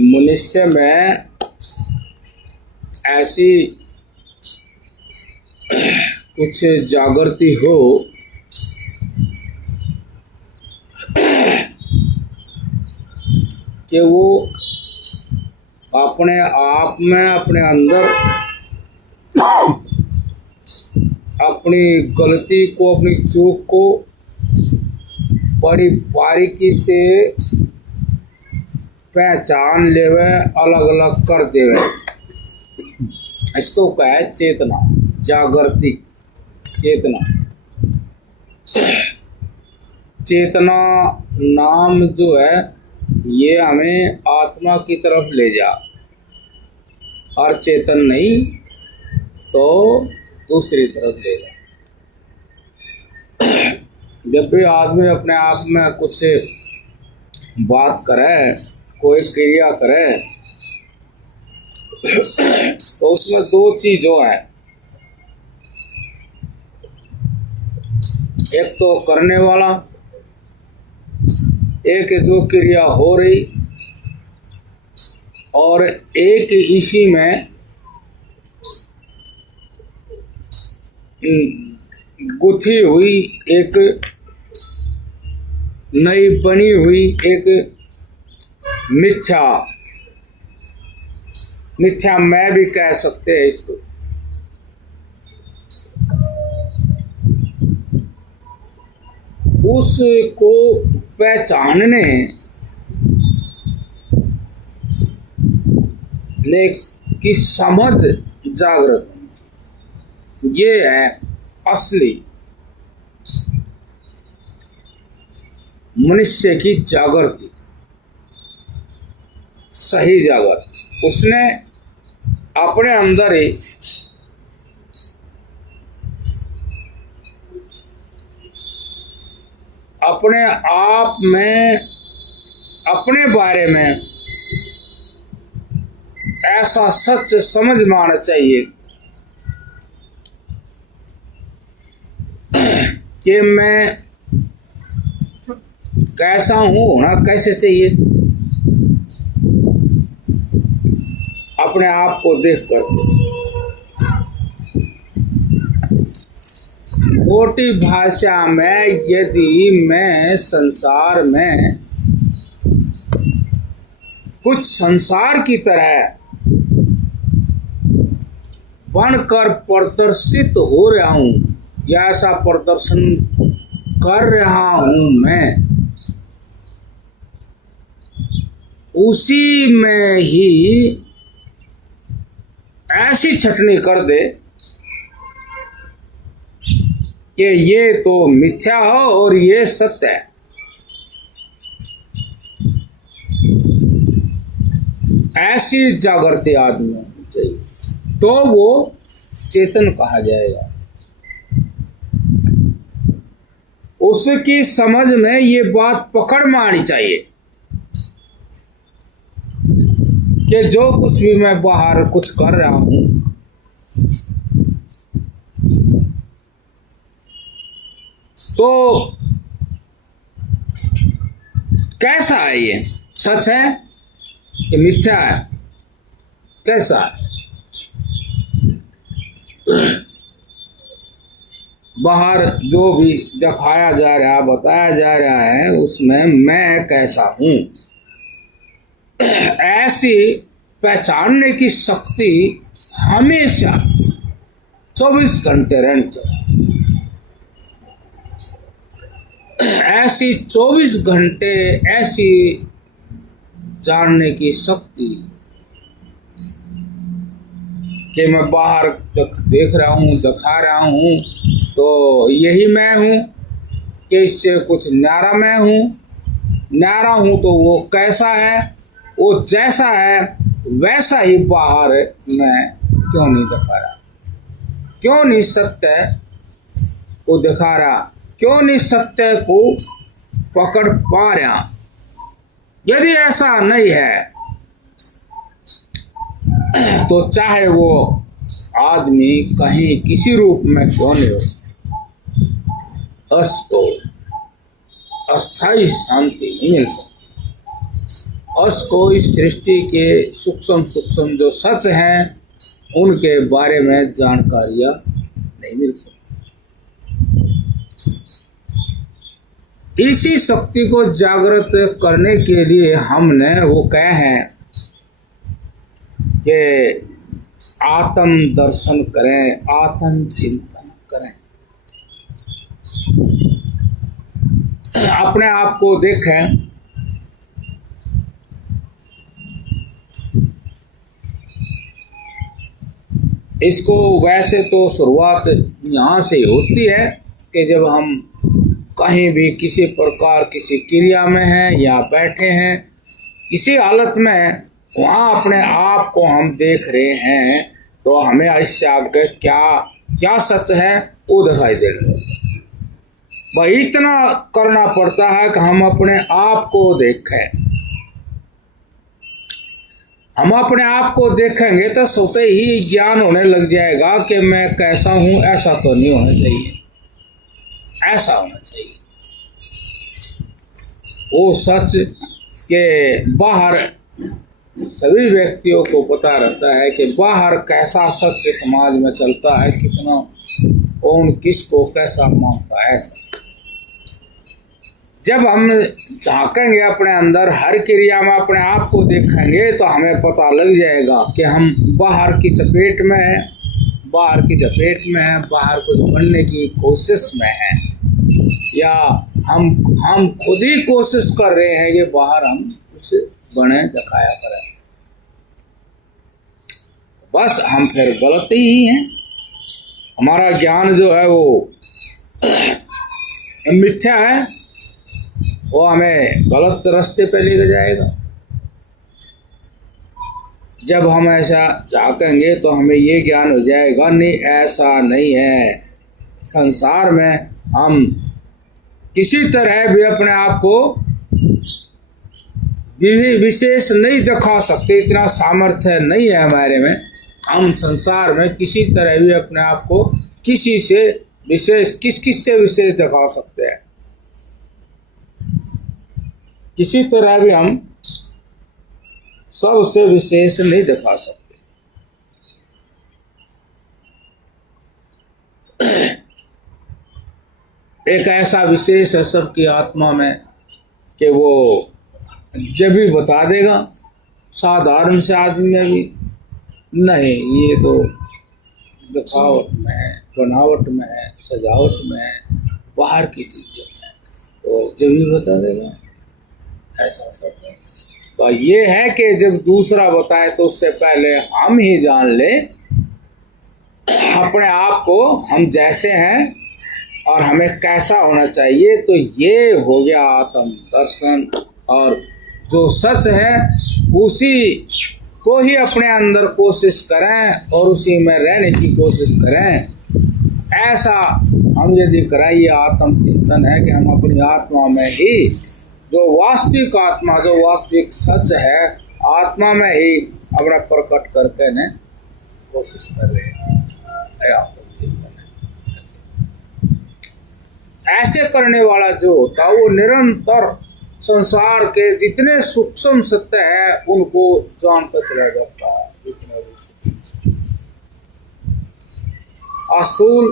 मनुष्य में ऐसी कुछ जागृति हो कि वो अपने आप में, अपने अंदर अपनी गलती को, अपनी चूक को बड़ी बारीकी से पहचान लेवे, अलग अलग कर देवे। इसको कहे चेतना, जागृति, चेतना। चेतना नाम जो है ये हमें आत्मा की तरफ ले जा, और चेतन नहीं तो दूसरी तरफ ले जा। जब भी आदमी अपने आप में कुछ बात करे, कोई क्रिया करे, तो उसमें दो चीजों है। एक तो करने वाला, एक जो क्रिया हो रही, और एक इसी में गुथी हुई एक नई बनी हुई एक मिथ्या मैं भी कह सकते हैं इसको। उसको पहचानने की समझ जागृत, ये है असली मनुष्य की जागृति, सही जागृति। उसने अपने अंदर ही अपने आप में, अपने बारे में ऐसा सच समझ में आना चाहिए कि मैं कैसा हूं, होना कैसे चाहिए। अपने आप को देखकर मोटी भाषा में, यदि मैं संसार में कुछ संसार की तरह बनकर प्रदर्शित हो रहा हूं, या ऐसा प्रदर्शन कर रहा हूं मैं, उसी में ही ऐसी छटनी कर दे कि ये तो मिथ्या हो और ये सत्य है। ऐसी जागृति आदमी होनी चाहिए, तो वो चेतन कहा जाएगा। उसकी समझ में ये बात पकड़ में आनी चाहिए कि जो कुछ भी मैं बाहर कुछ कर रहा हूं, तो कैसा है, ये सच है कि मिथ्या है, कैसा है। बाहर जो भी दिखाया जा रहा है, बताया जा रहा है, उसमें मैं कैसा हूं, ऐसी पहचानने की शक्ति हमेशा 24 घंटे रहनी चाहिए। ऐसी 24 घंटे ऐसी जानने की शक्ति कि मैं बाहर देख रहा हूँ, दिखा रहा हूँ, तो यही मैं हूँ कि इससे कुछ न्यारा मैं हूँ, न्यारा हूं तो वो कैसा है, वो जैसा है वैसा ही बाहर मैं क्यों नहीं दिखा रहा, क्यों नहीं सत्य को दिखा रहा, क्यों नहीं सत्य को पकड़ पा रहा। यदि ऐसा नहीं है तो चाहे वो आदमी कहीं किसी रूप में क्यों नहीं हो, उसको अस्थाई शांति नहीं मिल सकती। उसको इस सृष्टि के सूक्ष्म सूक्ष्म जो सच हैं उनके बारे में जानकारियां नहीं मिल सकती। इसी शक्ति को जागृत करने के लिए हमने वो कहे हैं कि आत्म दर्शन करें, आत्म चिंतन करें, अपने आप को देखें। इसको वैसे तो शुरुआत यहाँ से होती है कि जब हम कहीं भी किसी प्रकार किसी क्रिया में हैं या बैठे हैं किसी हालत में, वहाँ अपने आप को हम देख रहे हैं तो हमें इससे आगे क्या क्या सच है वो दिखाई दे रहा है। वह इतना करना पड़ता है कि हम अपने आप को देखें। हम अपने आप को देखेंगे तो सोते ही ज्ञान होने लग जाएगा कि मैं कैसा हूँ। ऐसा तो नहीं होना चाहिए, ऐसा होना चाहिए। वो सच के बाहर सभी व्यक्तियों को पता रहता है कि बाहर कैसा सच समाज में चलता है, कितना कौन किसको कैसा मानता है। ऐसा जब हम झांकेंगे अपने अंदर, हर क्रिया में अपने आप को देखेंगे तो हमें पता लग जाएगा कि हम बाहर की चपेट में हैं, बाहर की चपेट में हैं, बाहर कुछ बनने की कोशिश में हैं, या हम खुद ही कोशिश कर रहे हैं कि बाहर हम कुछ बने दिखाया करें। बस हम फिर गलत ही हैं। हमारा ज्ञान जो है वो मिथ्या है, वो हमें गलत रास्ते पे लेके जाएगा। जब हम ऐसा झांकेंगे तो हमें ये ज्ञान हो जाएगा, नहीं ऐसा नहीं है। संसार में हम किसी तरह भी अपने आप को विशेष नहीं दिखा सकते, इतना सामर्थ्य नहीं है हमारे में। हम संसार में किसी तरह भी अपने आप को किसी से विशेष किस से विशेष दिखा सकते हैं, किसी तरह भी हम सबसे विशेष नहीं दिखा सकते। एक ऐसा विशेष है सबकी आत्मा में कि वो जब भी बता देगा, साधारण से आदमी में भी नहीं, ये तो दिखावट में है, बनावट में है, सजावट में है, बाहर की चीज़ों में, तो जब भी बता देगा ऐसा सब है। तो ये है कि जब दूसरा बताए तो उससे पहले हम ही जान ले अपने आप को, हम जैसे हैं और हमें कैसा होना चाहिए। तो ये हो गया आत्म दर्शन, और जो सच है उसी को ही अपने अंदर कोशिश करें और उसी में रहने की कोशिश करें। ऐसा हम यदि कराइए, आत्म चिंतन है कि हम अपनी आत्मा में ही जो वास्तविक आत्मा, जो वास्तविक सच है, आत्मा में ही अपना प्रकट करके ने कोशिश कर रहे हैं। आत्म चिंतन ऐसे करने वाला जो होता है वो निरंतर संसार के जितने सूक्ष्म सत्य है उनको जानता चला जाता है। जितने स्थूल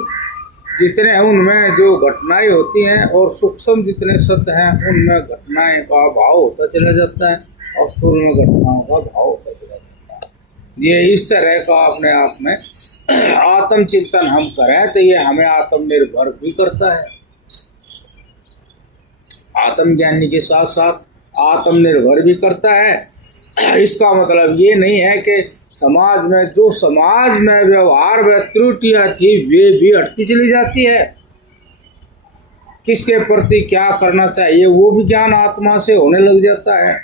जितने हैं उनमें जो घटनाएं होती हैं और सूक्ष्म जितने सत्य हैं उनमें घटनाएं का भाव होता चला जाता है और स्थूल में घटनाओं का भाव होता चला जाता है। ये इस तरह का अपने आप में आत्मचिंतन हम करें तो ये हमें आत्मनिर्भर भी करता है। आत्मज्ञानी के साथ साथ आत्मनिर्भर भी करता है। इसका मतलब ये नहीं है कि समाज में जो समाज में व्यवहार व त्रुटियां थी वे भी हटती चली जाती है, किसके प्रति क्या करना चाहिए वो भी ज्ञान आत्मा से होने लग जाता है।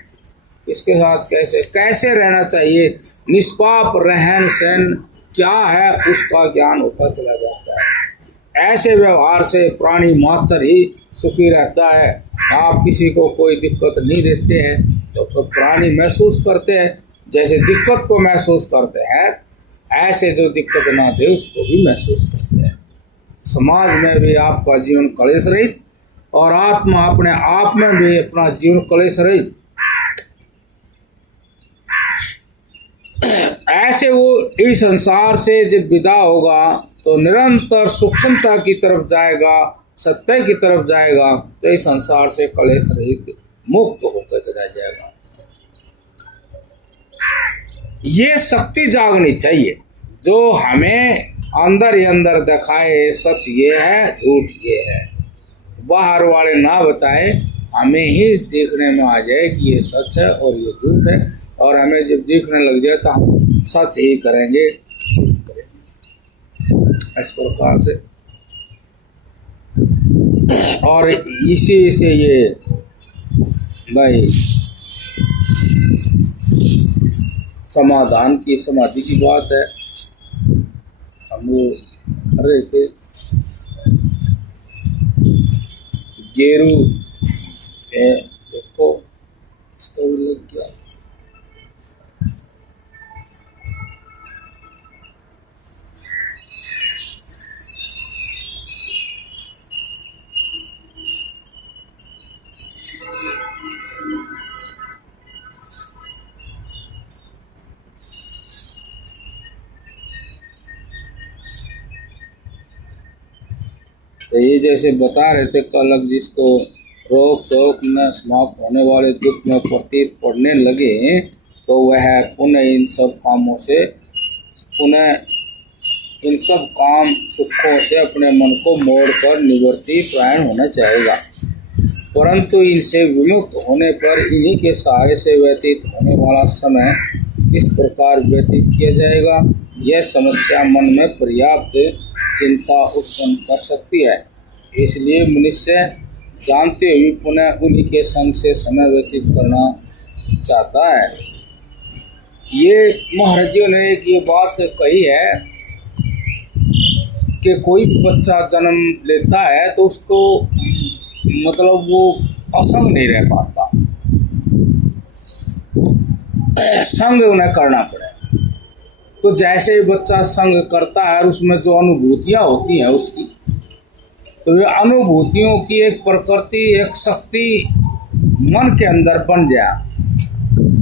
इसके साथ कैसे कैसे रहना चाहिए, निष्पाप रहन सहन क्या है उसका ज्ञान होता चला जाता है। ऐसे व्यवहार से प्राणी मात्र ही सुखी रहता है। आप किसी को कोई दिक्कत नहीं देते हैं तो प्राणी महसूस करते हैं, जैसे दिक्कत को महसूस करते हैं ऐसे जो दिक्कत ना दे उसको भी महसूस करते हैं। समाज में भी आपका जीवन कलेश रहित और आत्मा अपने आप में भी अपना जीवन कलेश रहित, ऐसे वो इस संसार से जब विदा होगा तो निरंतर सूक्ष्मता की तरफ जाएगा, सत्य की तरफ जाएगा, तो इस संसार से कलेश रहित मुक्त होकर चला जाएगा। ये शक्ति जागनी चाहिए जो हमें अंदर ही अंदर दिखाए सच ये है झूठ ये है, बाहर वाले ना बताए, हमें ही देखने में आ जाए कि ये सच है और ये झूठ है, और हमें जब देखने लग जाए तो हम सच ही करेंगे। इस प्रकार से और इसी से ये भाई समाधान की समाधि की बात है। हम वो कर रहे थे गेरू देखो इसका भी लग गया। तो ये जैसे बता रहे थे कल, जिसको रोग शोक न समाप्त होने वाले दुख में प्रतीत पड़ने लगे तो वह पुनः इन सब कामों से इन सब काम सुखों से अपने मन को मोड़कर निवृत्ति प्रायण होना चाहेगा, परंतु इनसे विमुक्त होने पर इन्हीं के सहारे से व्यतीत होने वाला समय किस प्रकार व्यतीत किया जाएगा, यह समस्या मन में पर्याप्त चिंता उत्पन्न कर सकती है। इसलिए मनुष्य जानते हुए पुनः उन्हीं के संग से समय व्यतीत करना चाहता है। ये महाराजियों ने एक ये बात से कही है कि कोई बच्चा जन्म लेता है तो उसको मतलब वो असंग नहीं रह पाता, संग उन्हें करना पड़े। तो जैसे ही बच्चा संग करता है उसमें जो अनुभूतियाँ होती हैं उसकी, तो वे अनुभूतियों की एक प्रकृति एक शक्ति मन के अंदर बन जाए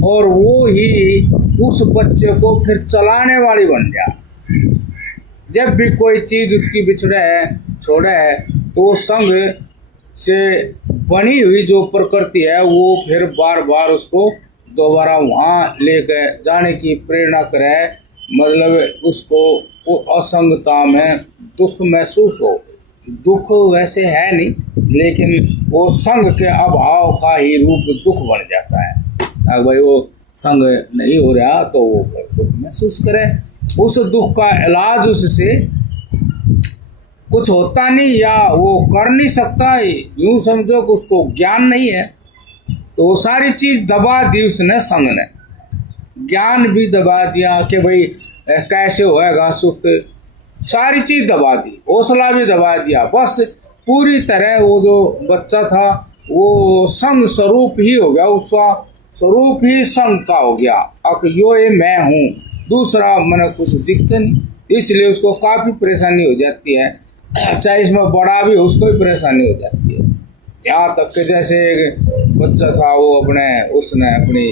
और वो ही उस बच्चे को फिर चलाने वाली बन जाए। जब भी कोई चीज़ उसकी बिछड़े छोड़े तो वो संग से बनी हुई जो प्रकृति है वो फिर बार बार उसको दोबारा वहाँ लेकर जाने की प्रेरणा करे, मतलब उसको वो असंगता में दुख महसूस हो। दुख वैसे है नहीं लेकिन वो संग के अभाव का ही रूप दुख बन जाता है। अगर भाई वो संग नहीं हो रहा तो वो दुख महसूस करे। उस दुख का इलाज उससे कुछ होता नहीं या वो कर नहीं सकता, यूँ समझो कि उसको ज्ञान नहीं है, तो वो सारी चीज़ दबा दी उसने, संग ने ज्ञान भी दबा दिया कि भाई कैसे होएगा सुख, सारी चीज़ दबा दी, हौसला भी दबा दिया। बस पूरी तरह वो जो बच्चा था वो संग स्वरूप ही हो गया, उसका स्वरूप ही संग का हो गया। अब यो ये मैं हूँ, दूसरा मैंने कुछ दिखते नहीं, इसलिए उसको काफ़ी परेशानी हो जाती है। चाहे इसमें बड़ा भी हो उसको भी परेशानी हो जाती है। यहाँ तक कि जैसे एक बच्चा था वो उसने अपनी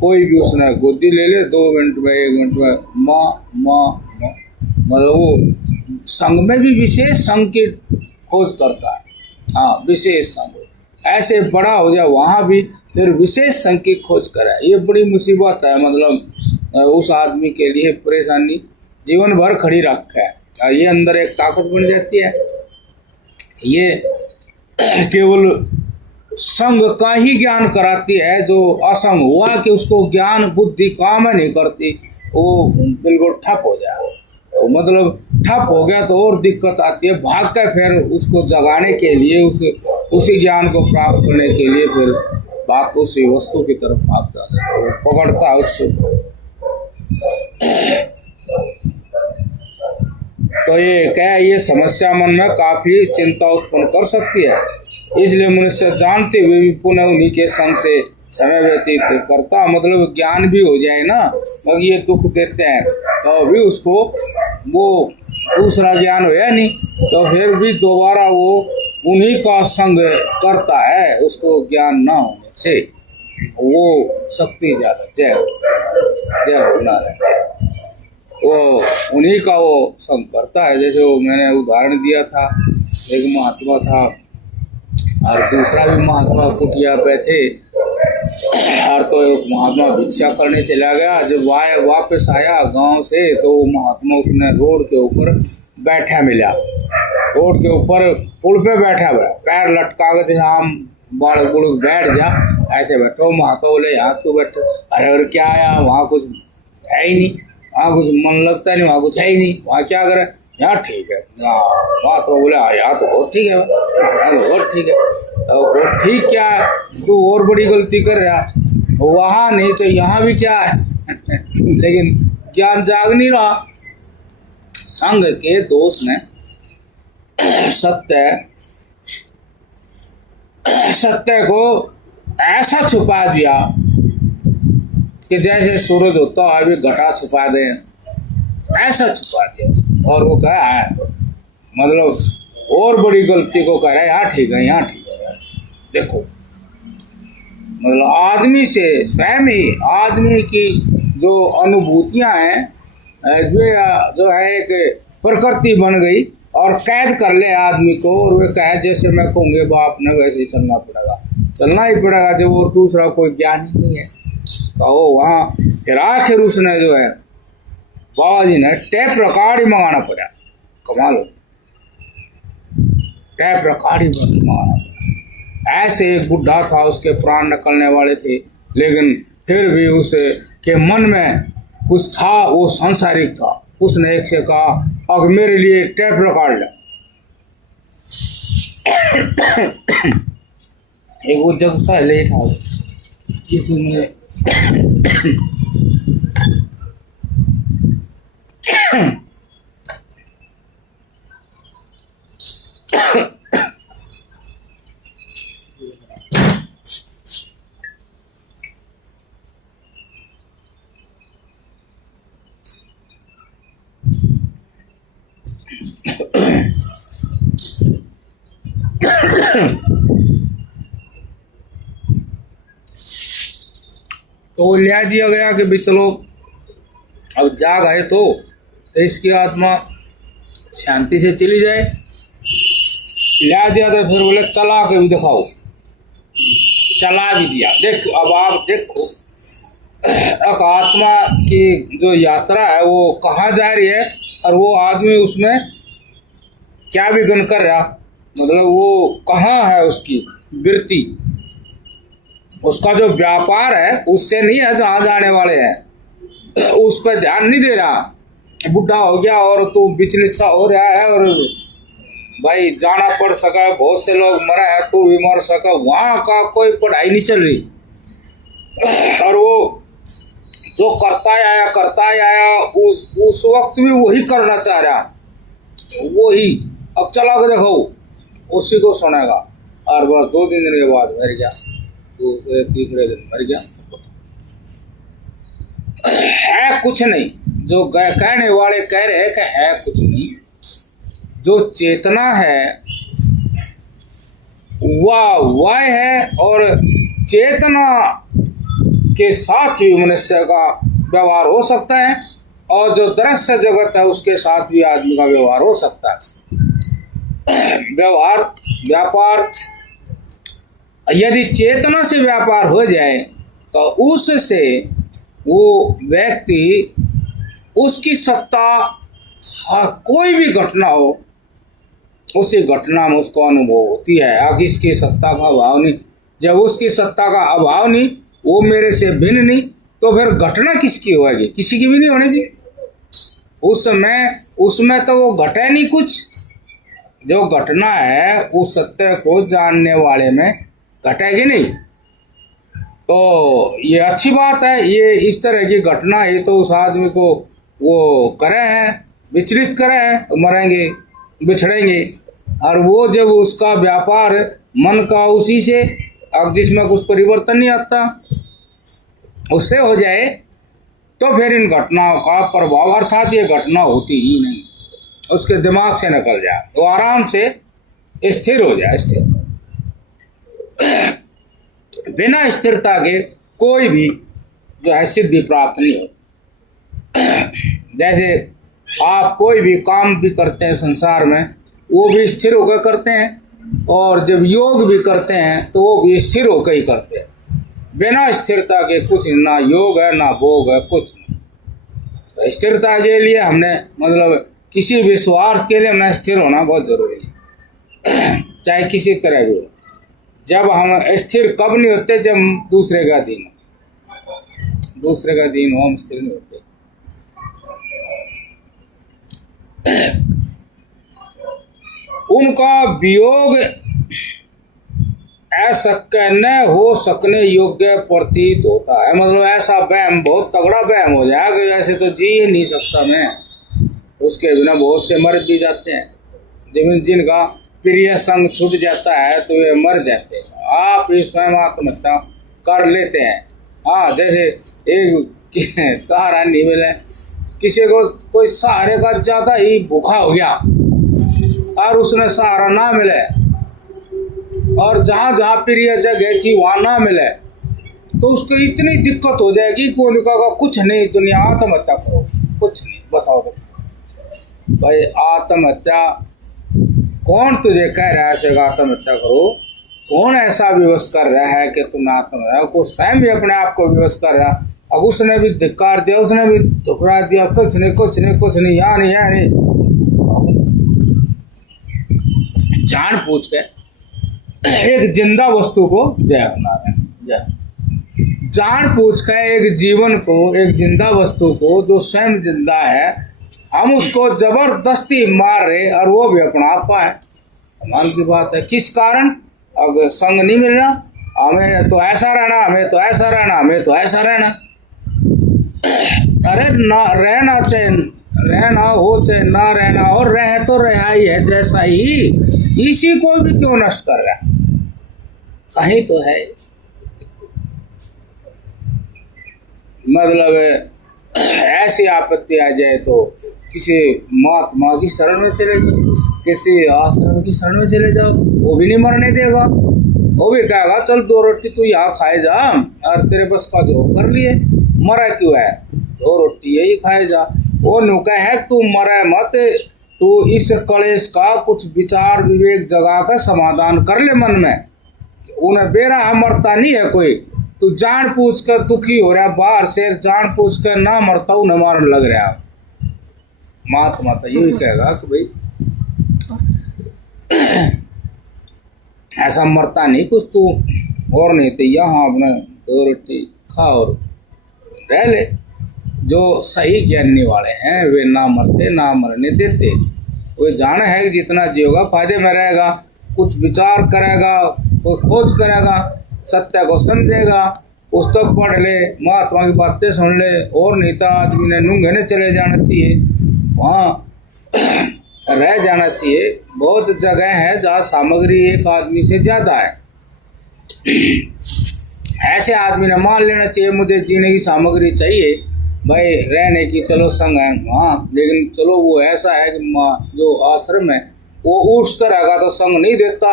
कोई भी उसने गोदी ले ले 2 मिनट में 1 मिनट में माँ माँ माँ, मतलब वो संग में भी विशेष संग की खोज करता है। हाँ, विशेष संग ऐसे बड़ा हो जाए वहाँ भी फिर विशेष संग की खोज करे, ये बड़ी मुसीबत है। मतलब उस आदमी के लिए परेशानी जीवन भर खड़ी रखा है। ये अंदर एक ताकत बन जाती है। ये केवल संग का ही ज्ञान कराती है, जो असंग हुआ कि उसको ज्ञान बुद्धि काम नहीं करती, वो बिल्कुल ठप हो जाए। तो मतलब ठप हो गया तो और दिक्कत आती है, भाग कर फिर उसको जगाने के लिए, उसी ज्ञान को प्राप्त करने के लिए फिर बात उसी वस्तु की तरफ भागता है, वो पकड़ता है उसको। तो ये क्या, ये समस्या मन में काफी चिंता उत्पन्न कर सकती है। इसलिए मनुष्य जानते हुए भी पुनः उन्हीं के संग से समय व्यतीत करता, मतलब ज्ञान भी हो जाए ना, अगर ये दुख देते हैं तो भी उसको वो दूसरा ज्ञान होया नहीं, तो फिर भी दोबारा वो उन्हीं का संग करता है, उसको ज्ञान ना होने से वो शक्ति ज्यादा। जय जय होना है, वो उन्हीं का वो संग करता है। जैसे वो मैंने उदाहरण दिया था, एक महात्मा था और दूसरा भी महात्मा कुटिया पे थे, और तो एक महात्मा भिक्षा करने चला गया। जब वापस आया गांव से तो महात्मा उसने रोड के ऊपर बैठा मिला, रोड के ऊपर पुल पे बैठा हुआ, पैर लटका के थे, हम बाढ़ बुड़ बैठ जा, ऐसे बैठो। महात्मा बोले यहाँ क्यों बैठो? अरे और क्या आया, वहाँ कुछ है ही नहीं, वहाँ कुछ मन लगता नहीं, वहाँ कुछ है ही नहीं, वहाँ क्या करे? यहाँ ठीक है। वहाँ तो बोले यहाँ तो बहुत ठीक है, बहुत ठीक है। और ठीक क्या है, तू और बड़ी गलती कर रहा, वहाँ नहीं तो यहाँ भी क्या है। लेकिन ज्ञान जाग नहीं रहा। संग के दोष में सत्य को ऐसा छुपा दिया कि जैसे सूरज होता है अभी घटा छुपा दे, ऐसा छुपा दिया। और वो कहा है, मतलब और बड़ी गलती को कह रहा है, यहाँ ठीक है, यहाँ ठीक है। देखो मतलब आदमी से स्वयं ही आदमी की जो अनुभूतियां हैं, जो है एक प्रकृति बन गई और कैद कर ले आदमी को, और वे कहे जैसे मैं कहूँगे बाप ने वैसे ही चलना पड़ेगा, चलना ही पड़ेगा। जब वो दूसरा कोई ज्ञान ही नहीं है तो वहाँ फिर आखिर उसने जो है बाबा जी ने टेप रिकॉर्ड ही मंगाना पड़ा। कमाल, टेप रिकॉर्ड ही मंगाना पड़ा। ऐसे एक बुढ़ा था, उसके प्राण निकलने वाले थे, लेकिन फिर भी उसे के मन में कुछ था, वो सांसारिक था। उसने एक से कहा अब मेरे लिए टेप रिकॉर्ड ले। एक वो जग सा ले था कि तुमने तो न्याय दिया गया कि भी चलो अब जाग आए तो इसकी आत्मा शांति से चली जाए। न्याय दिया तो फिर बोले चला के भी दिखाओ, चला भी दिया। देख अब आप देखो एक आत्मा की जो यात्रा है वो कहाँ जा रही है, और वो आदमी उसमें क्या विघ्न कर रहा, मतलब वो कहाँ है, उसकी वृत्ति, उसका जो व्यापार है उससे नहीं है जहाँ जाने वाले हैं, उस पर ध्यान नहीं दे रहा। बुढ़ा हो गया और तू विचलित सा हो रहा है, और भाई जाना पड़ सका, बहुत से लोग मरा है, तू भी मर सका, वहाँ का कोई पढ़ाई नहीं चल रही। और वो जो करता ही आया उस वक्त भी वही करना चाह रहा, वही अब चला के देखो उसी को सुनेगा। और बस 2-3 दिन के बाद मर गया, दूसरे तीसरे दिन मर गया। है कुछ नहीं, जो कहने वाले कह रहे हैं कि है कुछ नहीं। जो चेतना है वह है, और चेतना के साथ भी मनुष्य का व्यवहार हो सकता है, और जो दृश्य जगत है उसके साथ भी आदमी का व्यवहार हो सकता है। व्यापार यदि चेतना से व्यापार हो जाए तो उससे वो व्यक्ति, उसकी सत्ता, कोई भी घटना हो उसी घटना में उसको अनुभव होती है। आगे इसकी सत्ता का अभाव नहीं, जब उसकी सत्ता का अभाव नहीं, वो मेरे से भिन्न नहीं, तो फिर घटना किसकी होगी? किसी की भी नहीं होने की। उस समय उसमें तो वो घटे नहीं कुछ। जो घटना है उस सत्य को जानने वाले में घटेगी नहीं। तो ये अच्छी बात है। ये इस तरह की घटना ये तो उस आदमी को वो करे हैं, विचलित करे हैं, तो मरेंगे बिछड़ेंगे। और वो जब उसका व्यापार मन का उसी से, अब जिसमें कुछ परिवर्तन नहीं आता, उससे हो जाए तो फिर इन घटनाओं का प्रभाव, अर्थात ये घटना होती ही नहीं, उसके दिमाग से निकल जाए, तो आराम से स्थिर हो जाए। स्थिर बिना स्थिरता के कोई भी जो है सिद्धि प्राप्त नहीं होती। जैसे आप कोई भी काम भी करते हैं संसार में, वो भी स्थिर होकर करते हैं, और जब योग भी करते हैं तो वो भी स्थिर होकर ही करते हैं। बिना स्थिरता के कुछ ना योग है ना भोग है, कुछ नहीं। तो स्थिरता के लिए हमने मतलब किसी भी स्वार्थ के लिए हमने स्थिर होना बहुत जरूरी है, चाहे किसी तरह भी हो। जब हम स्थिर कब नहीं होते, जब दूसरे का अधीन हो, दूसरे का अधीन हो हम स्थिर नहीं होते। उनका वियोग अशक्य न हो सकने योग्य प्रतीत होता है। मतलब ऐसा वहम, बहुत तगड़ा वहम हो जाएगा कि ऐसे तो जी ही नहीं सकता मैं, उसके बिना बहुत से मर भी जाते हैं। जिनका प्रिय संग छूट जाता है तो वे मर जाते हैं। आप ही स्वयं आत्महत्या कर लेते हैं। हाँ, जैसे एक सहारा नहीं मिले, किसी को कोई सहारे का ज़्यादा ही भूखा हो गया और उसने सहारा ना मिले, और जहाँ जहाँ प्रिय जगह थी वहाँ ना मिले, तो उसको इतनी दिक्कत हो जाएगी कि वो कहेगा कुछ नहीं दुनिया, आत्महत्या करो। कुछ नहीं, बताओ तो भाई, आत्महत्या कौन तुझे कह रहा है ऐसे आत्महत्या करो? कौन ऐसा विवश कर रहा है कि तुम आत्महत्या को? स्वयं भी अपने आप को विवश कर रहा। अब उसने भी धिक्कार दिया, उसने भी ठुकरा दिया, कुछ नहीं कुछ नहीं कुछ नहीं, यहाँ नहीं यहाँ नहीं। जान पूछ के एक जिंदा वस्तु को जय नारायण जय, जान पूछ कर एक जीवन को, एक जिंदा वस्तु को जो स्वयं जिंदा है, हम उसको जबरदस्ती मार रहे और वो भी अपना आपा है। कमाल की बात है। किस कारण? अगर संग नहीं मिल रहा, हमें तो ऐसा रहना, हमें तो ऐसा रहना, हमें तो ऐसा रहना। अरे ना रहना, चाहे रहना हो चाहे ना रहना, और रह तो रहा ही है जैसा ही, इसी को भी क्यों नष्ट कर रहा है? कहीं तो है। मतलब ऐसी आपत्ति आ जाए तो किसी महात्मा की शरण में चले जाओ, किसी आश्रम की शरण में चले जाओ, वो भी नहीं मरने देगा। वो भी कहेगा चल 2 रोटी तू यहाँ खाए जा, और तेरे बस का जो कर लिए, मरा क्यों है, 2 रोटी यही खाए जा। वो नुका है तू मरे मत, तू इस कलेश का कुछ विचार विवेक जगा कर समाधान कर ले मन में। उन्हें बेरा मरता नहीं है कोई, तू जान पूछ कर दुखी हो रहा, बाहर से जान पूछ कर ना मरता उन्हें मारने लग रहा। महात्मा तो यही कहेगा कि भाई ऐसा मरता नहीं कुछ, तू और नहीं तो यहाँ अपने 2 रोटी खा और रह ले। जो सही ज्ञानी वाले हैं वे ना मरते ना मरने देते। वो जाना है कि जितना जिएगा फायदे में रहेगा, कुछ विचार करेगा, कोई खोज करेगा, सत्य को समझेगा, पुस्तक पढ़ ले, महात्मा की बातें सुन ले, और नहीं तो आदमी ने नूंगे ने चले जाना चाहिए, वहाँ रह जाना चाहिए। बहुत जगह है जहाँ सामग्री एक आदमी से ज़्यादा है, ऐसे आदमी ने मान लेना चाहिए मुझे जीने की सामग्री चाहिए भाई, रहने की चलो संग है वहाँ, लेकिन चलो वो ऐसा है कि जो आश्रम है वो उस तरह का तो संग नहीं देता।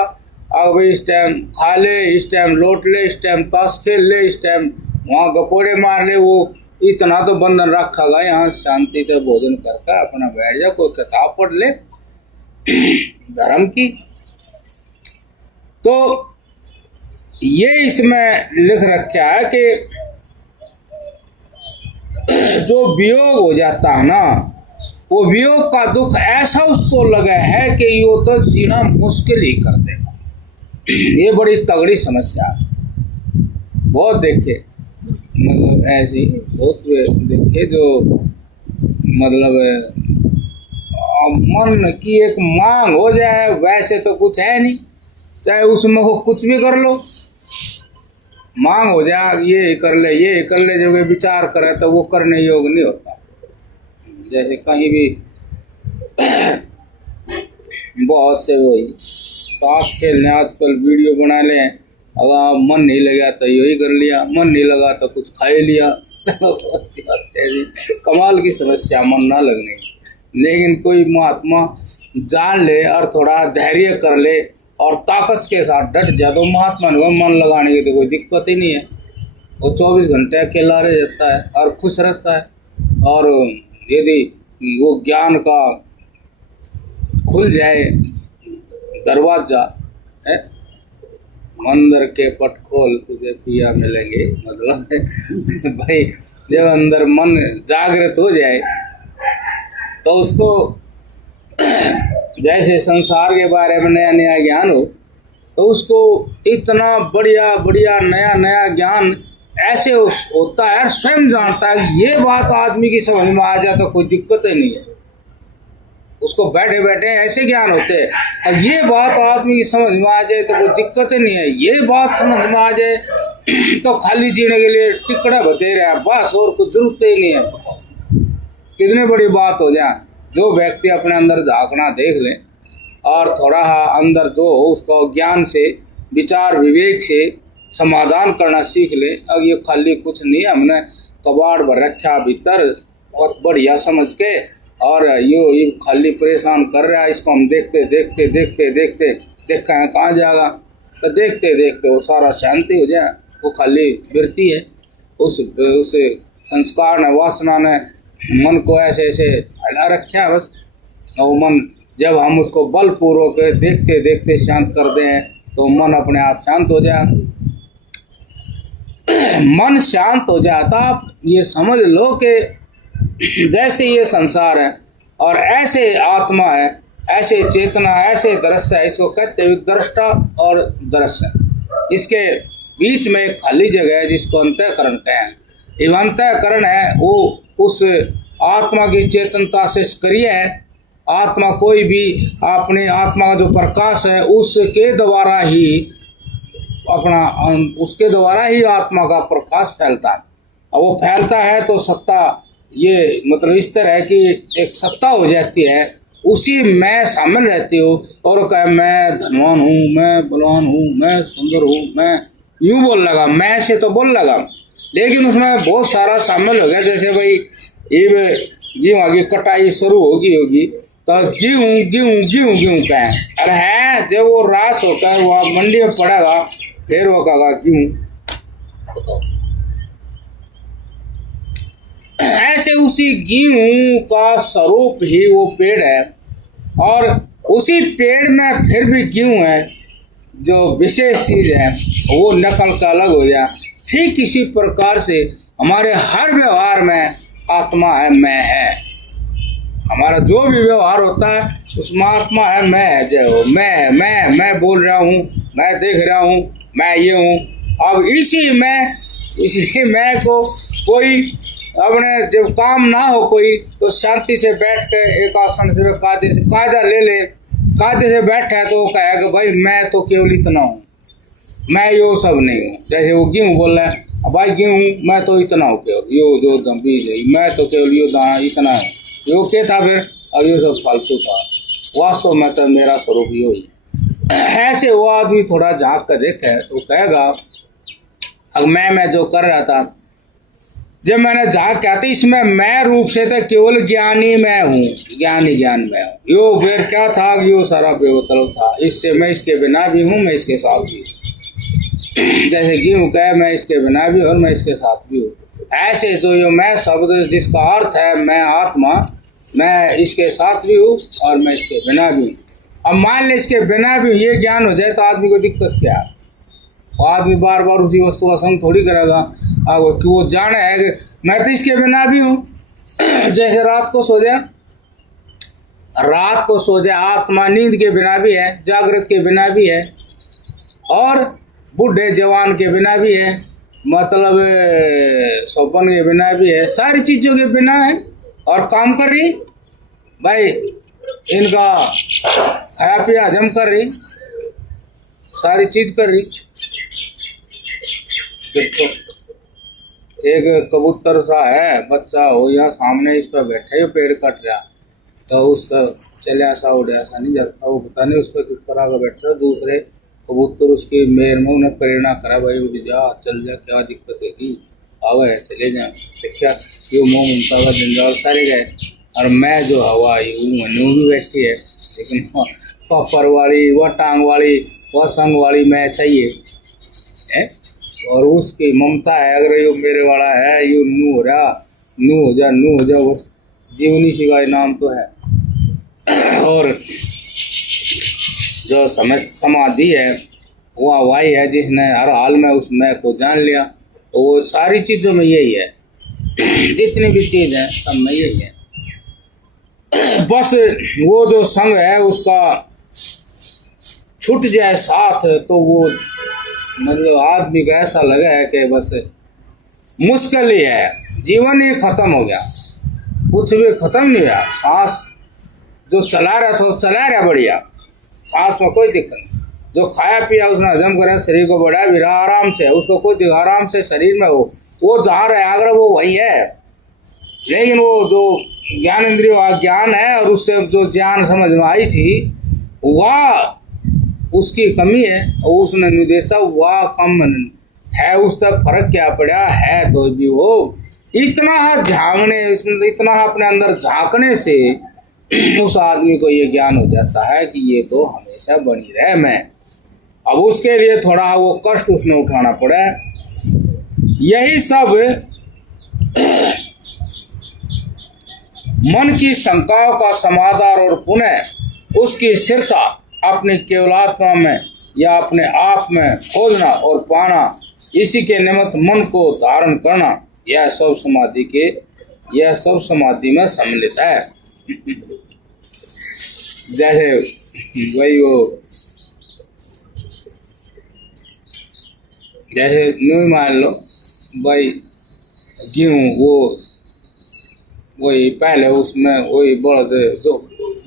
अब भाई इस टाइम खा ले, इस टाइम लौट ले, इस टाइम ताश खेल ले, इस टाइम वहाँ गपोड़े मार ले, वो इतना तो बंधन रखा यहाँ शांति से भोजन करके अपना बैठ जा, कोई किताब पढ़ ले धर्म की। तो ये इसमें लिख रखा है कि जो वियोग हो जाता है ना, वो वियोग का दुख ऐसा उसको लगा है कि यो तो जीना मुश्किल ही कर देगा। ये बड़ी तगड़ी समस्या है। बहुत देखे, मतलब ऐसी बहुत देखे जो मतलब मन की एक मांग हो जाए, वैसे तो कुछ है नहीं, चाहे उसमें हो कुछ भी कर लो, मांग हो जाए ये कर ले ये कर ले, जब वे विचार करे तो वो करने योग्य नहीं होता। जैसे कहीं भी बहुत से वही ताश खेलने आजकल वीडियो बना ले, अगर मन नहीं लगा तो यही कर लिया, मन नहीं लगा तो कुछ खा ही लिया। कमाल की समस्या मन ना लगने की। लेकिन कोई महात्मा जान ले और थोड़ा धैर्य कर ले और ताकत के साथ डट जाए तो महात्मा मन लगाने की तो कोई दिक्कत ही नहीं है। वो 24 घंटे अकेला रह जाता है और खुश रहता है। और यदि वो ज्ञान का खुल जाए दरवाजा है, मंदिर के पट खोल तुझे पिया मिलेंगे, मतलब भाई जब अंदर मन जागृत हो जाए तो उसको जैसे संसार के बारे में नया नया ज्ञान हो तो उसको इतना बढ़िया बढ़िया नया नया ज्ञान ऐसे होता है, स्वयं जानता है ये बात आदमी की समझ में आ जाए तो कोई दिक्कत ही नहीं है। उसको बैठे बैठे ऐसे ज्ञान होते हैं, और ये बात आदमी की समझ में आ जाए तो कोई दिक्कत ही नहीं है। ये बात समझ में आ जाए तो खाली जीने के लिए टिकड़ा बतेरा है बस, और कुछ जरूरत ही नहीं है। कितनी बड़ी बात हो जाए, जो व्यक्ति अपने अंदर झांकना देख ले और थोड़ा अंदर जो हो उसको ज्ञान से विचार विवेक से समाधान करना सीख ले। अब ये खाली कुछ नहीं, हमने कबाड़ भर रखा भीतर बहुत बढ़िया समझ के, और ये खाली परेशान कर रहा है, इसको हम देखते देखते देखते देखते देखा है कहाँ जाएगा, तो देखते देखते वो सारा शांति हो जाए। वो खाली वृत्ति है, उस संस्कार ने वासना ने मन को ऐसे ऐसे हिला रखा है बस। और वो मन जब हम उसको बलपूर्वक देखते देखते शांत कर दें तो मन अपने आप शांत हो जाए। मन शांत हो जाता, आप ये समझ लो कि जैसे ये संसार है और ऐसे आत्मा है, ऐसे चेतना, ऐसे दृश्य है, इसको कहते हैं दृष्टा और दृश्य। इसके बीच में एक खाली जगह है जिसको अंतःकरण कहते हैं। अंतःकरण है वो उस आत्मा की चेतनता से सक्रिय है। आत्मा कोई भी अपने आत्मा का जो प्रकाश है उसके द्वारा ही उसके द्वारा ही आत्मा का प्रकाश फैलता है। और वो फैलता है तो सत्ता, ये मतलब इस तरह है कि एक सत्ता हो जाती है, उसी मैं शामिल रहती हो और कहे मैं धनवान हूँ, मैं बलवान हूँ, मैं सुंदर हूँ, मैं यूँ बोल लगा, मैं से तो बोल लगा, लेकिन उसमें बहुत सारा शामिल हो गया। जैसे भाई ये गेहूँ आगे कटाई शुरू होगी तो गेहूँ गेहूँ गेहूँ गेहूँ कहें, अरे है जब वो रास होकर वो मंडी में पड़ेगा फिर वो कहेगा गेहूँ। ऐसे उसी गेहूं का स्वरूप ही वो पेड़ है, और उसी पेड़ में फिर भी गेहूं है जो विशेष चीज है, वो नकल का अलग हो जाए। ठीक इसी प्रकार से हमारे हर व्यवहार में आत्मा है, मैं है। हमारा जो भी व्यवहार होता है उसमें आत्मा है, मैं है, जय हो, मैं है, मैं बोल रहा हूँ, मैं देख रहा हूँ, मैं ये हूँ। अब इसी मैं को कोई अपने जब काम ना हो कोई तो शांति से बैठ के एक आसन से कायदा ले ले, कायदे से बैठे तो वो कहेगा भाई मैं तो केवल इतना हूँ, मैं यो सब नहीं हूँ। जैसे वो गेहूँ बोल रहा है, भाई गेहूँ मैं तो इतना हूँ केवल, यो जो बीज है मैं तो केवल यो दाना इतना है, यो क्या था फिर, अब यो सब फालतू था, वास्तव में तो मेरा स्वरूप यो ही। ऐसे वो आदमी थोड़ा झाँक कर देखे तो कहेगा अब मैं जो कर रहा था, जब मैंने झाँक क्या था इसमें मैं रूप से तो केवल ज्ञानी मैं हूँ, ज्ञानी ज्ञान मैं हूँ। यो फिर क्या था, यो सारा बेवतल था, इससे मैं इसके बिना भी हूँ, मैं इसके साथ भी हूँ। जैसे गेहूँ कहे मैं इसके बिना भी और मैं इसके साथ भी हूँ। ऐसे तो यो मैं शब्द जिसका अर्थ है मैं आत्मा, मैं इसके साथ भी हूँ और मैं इसके बिना भी हूँ। अब मान ले इसके बिना भी ये ज्ञान हो जाए तो आदमी को दिक्कत क्या है? आदमी बार बार उसी वस्तु का संग थोड़ी करेगा। अब वो जाने है कि मैं तो इसके बिना भी हूँ। जैसे रात को सो जाए आत्मा नींद के बिना भी है, जागृत के बिना भी है, और बूढ़े जवान के बिना भी है, मतलब सौपन के बिना भी है, सारी चीज़ों के बिना है और काम कर रही। भाई इनका खाया पिया हजम कर रही, सारी चीज कर रही। देखो एक कबूतर सा है बच्चा हो यहाँ सामने, इस पर बैठे, पेड़ कट रहा तो उसका चलिया सा उड़िया सा नहीं जाता, वो पता नहीं उस पर किस तरह का बैठ रहा। दूसरे कबूतर उसकी मेर में उन्हें प्रेरणा करा, भाई उड़ जा, चल जा, क्या दिक्कत होगी, आवे चले जाए। देखा ये मोह ममता का जंजाल सारे गए, और मैं जो हवा यूं भी बैठी है, लेकिन पपर वाली व टांग वाली व संग वाली मैं चाहिए है। और उसकी ममता है, अगर यो मेरे वाला है, यू नू हो रहा, नू हो जा, नू हो जा, बस जीवनी शिवाय नाम तो है। और जो समाधि है वो हवाई है, जिसने हर हाल में उस मैं को जान लिया। तो वो सारी चीजों में यही है, जितनी भी चीज है सब में यही है। बस वो जो संग है उसका छूट जाए साथ, तो वो मतलब आदमी को ऐसा लगा है कि बस मुश्किल ही है, जीवन ही खत्म हो गया, कुछ भी खत्म नहीं हुआ। सांस जो चला रहा था चला रहा बढ़िया, सांस में कोई दिक्कत नहीं। जो खाया पिया उसने हजम करा, शरीर को बढ़ाया भी रहा आराम से, उसको कोई दिक्कत, आराम से शरीर में हो, वो जहाँ रहा अगर वो वही है। लेकिन वो जो ज्ञान इंद्रिय ज्ञान है और उससे जो ज्ञान समझ में आई थी वह उसकी कमी है, और उसने नहीं देखता वह कम है, उस तक फर्क क्या पड़ा है। तो भी वो इतना झांकने, इतना अपने अंदर झांकने से उस आदमी को ये ज्ञान हो जाता है कि ये तो हमेशा बनी रहे मैं। अब उसके लिए थोड़ा वो कष्ट उसने उठाना पड़ा। यही सब मन की शंकाओं का समाधान और पुनः उसकी स्थिरता अपनी केवलात्मा में या अपने आप में खोजना और पाना, इसी के निमित्त मन को धारण करना, यह सब समाधि में सम्मिलित है। जैसे वही वो जैसे यूं मान लो भाई गेहूँ, वो वही पहले उसमें वही बड़द जो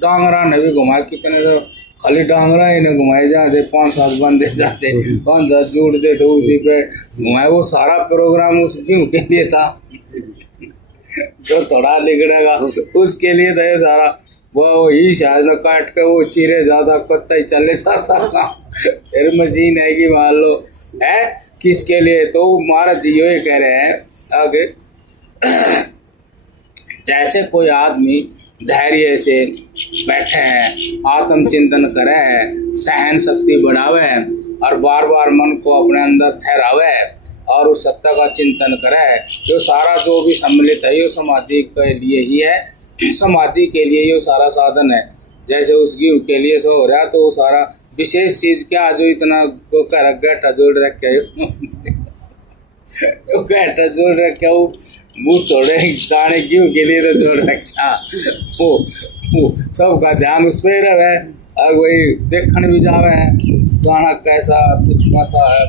डांगरा ने भी घुमाए, कितने तो खाली डांगरा ही ने घुमाए जाते, 5-7 बंदे जाते, 5-7 जुड़ते तो उसी पे घुमाए। वो सारा प्रोग्राम उस गेहूँ के लिए था, जो थोड़ा लिगड़ेगा उसके लिए था ये सारा। वो ही शायद में काट के वो चीरे ज्यादा कत्ता ही चले जाता था। फिर मशीन है कि मान लो है किसके लिए, तो महाराज जी ये कह रहे हैं आगे, जैसे कोई आदमी धैर्य से बैठे हैं, आत्मचिंतन करे है, सहन शक्ति बढ़ावे है, और बार बार मन को अपने अंदर ठहरावे है और उस सत्ता का चिंतन करे, जो सारा जो भी सम्मिलित है ये समाधि के लिए ही है। समाधि के लिए ये सारा साधन है। जैसे उस गेहूं के लिए सो हो रहा है, तो वो सारा विशेष चीज क्या जो इतना गट्ठा जोड़ रखे गट्ठा जोड़ रखे, वो थोड़े दाने गेहूं के लिए तो जोड़ रखा, वो सबका ध्यान उस पर रहे, और वही देखने भी जावे गाना कैसा कुछ कैसा है,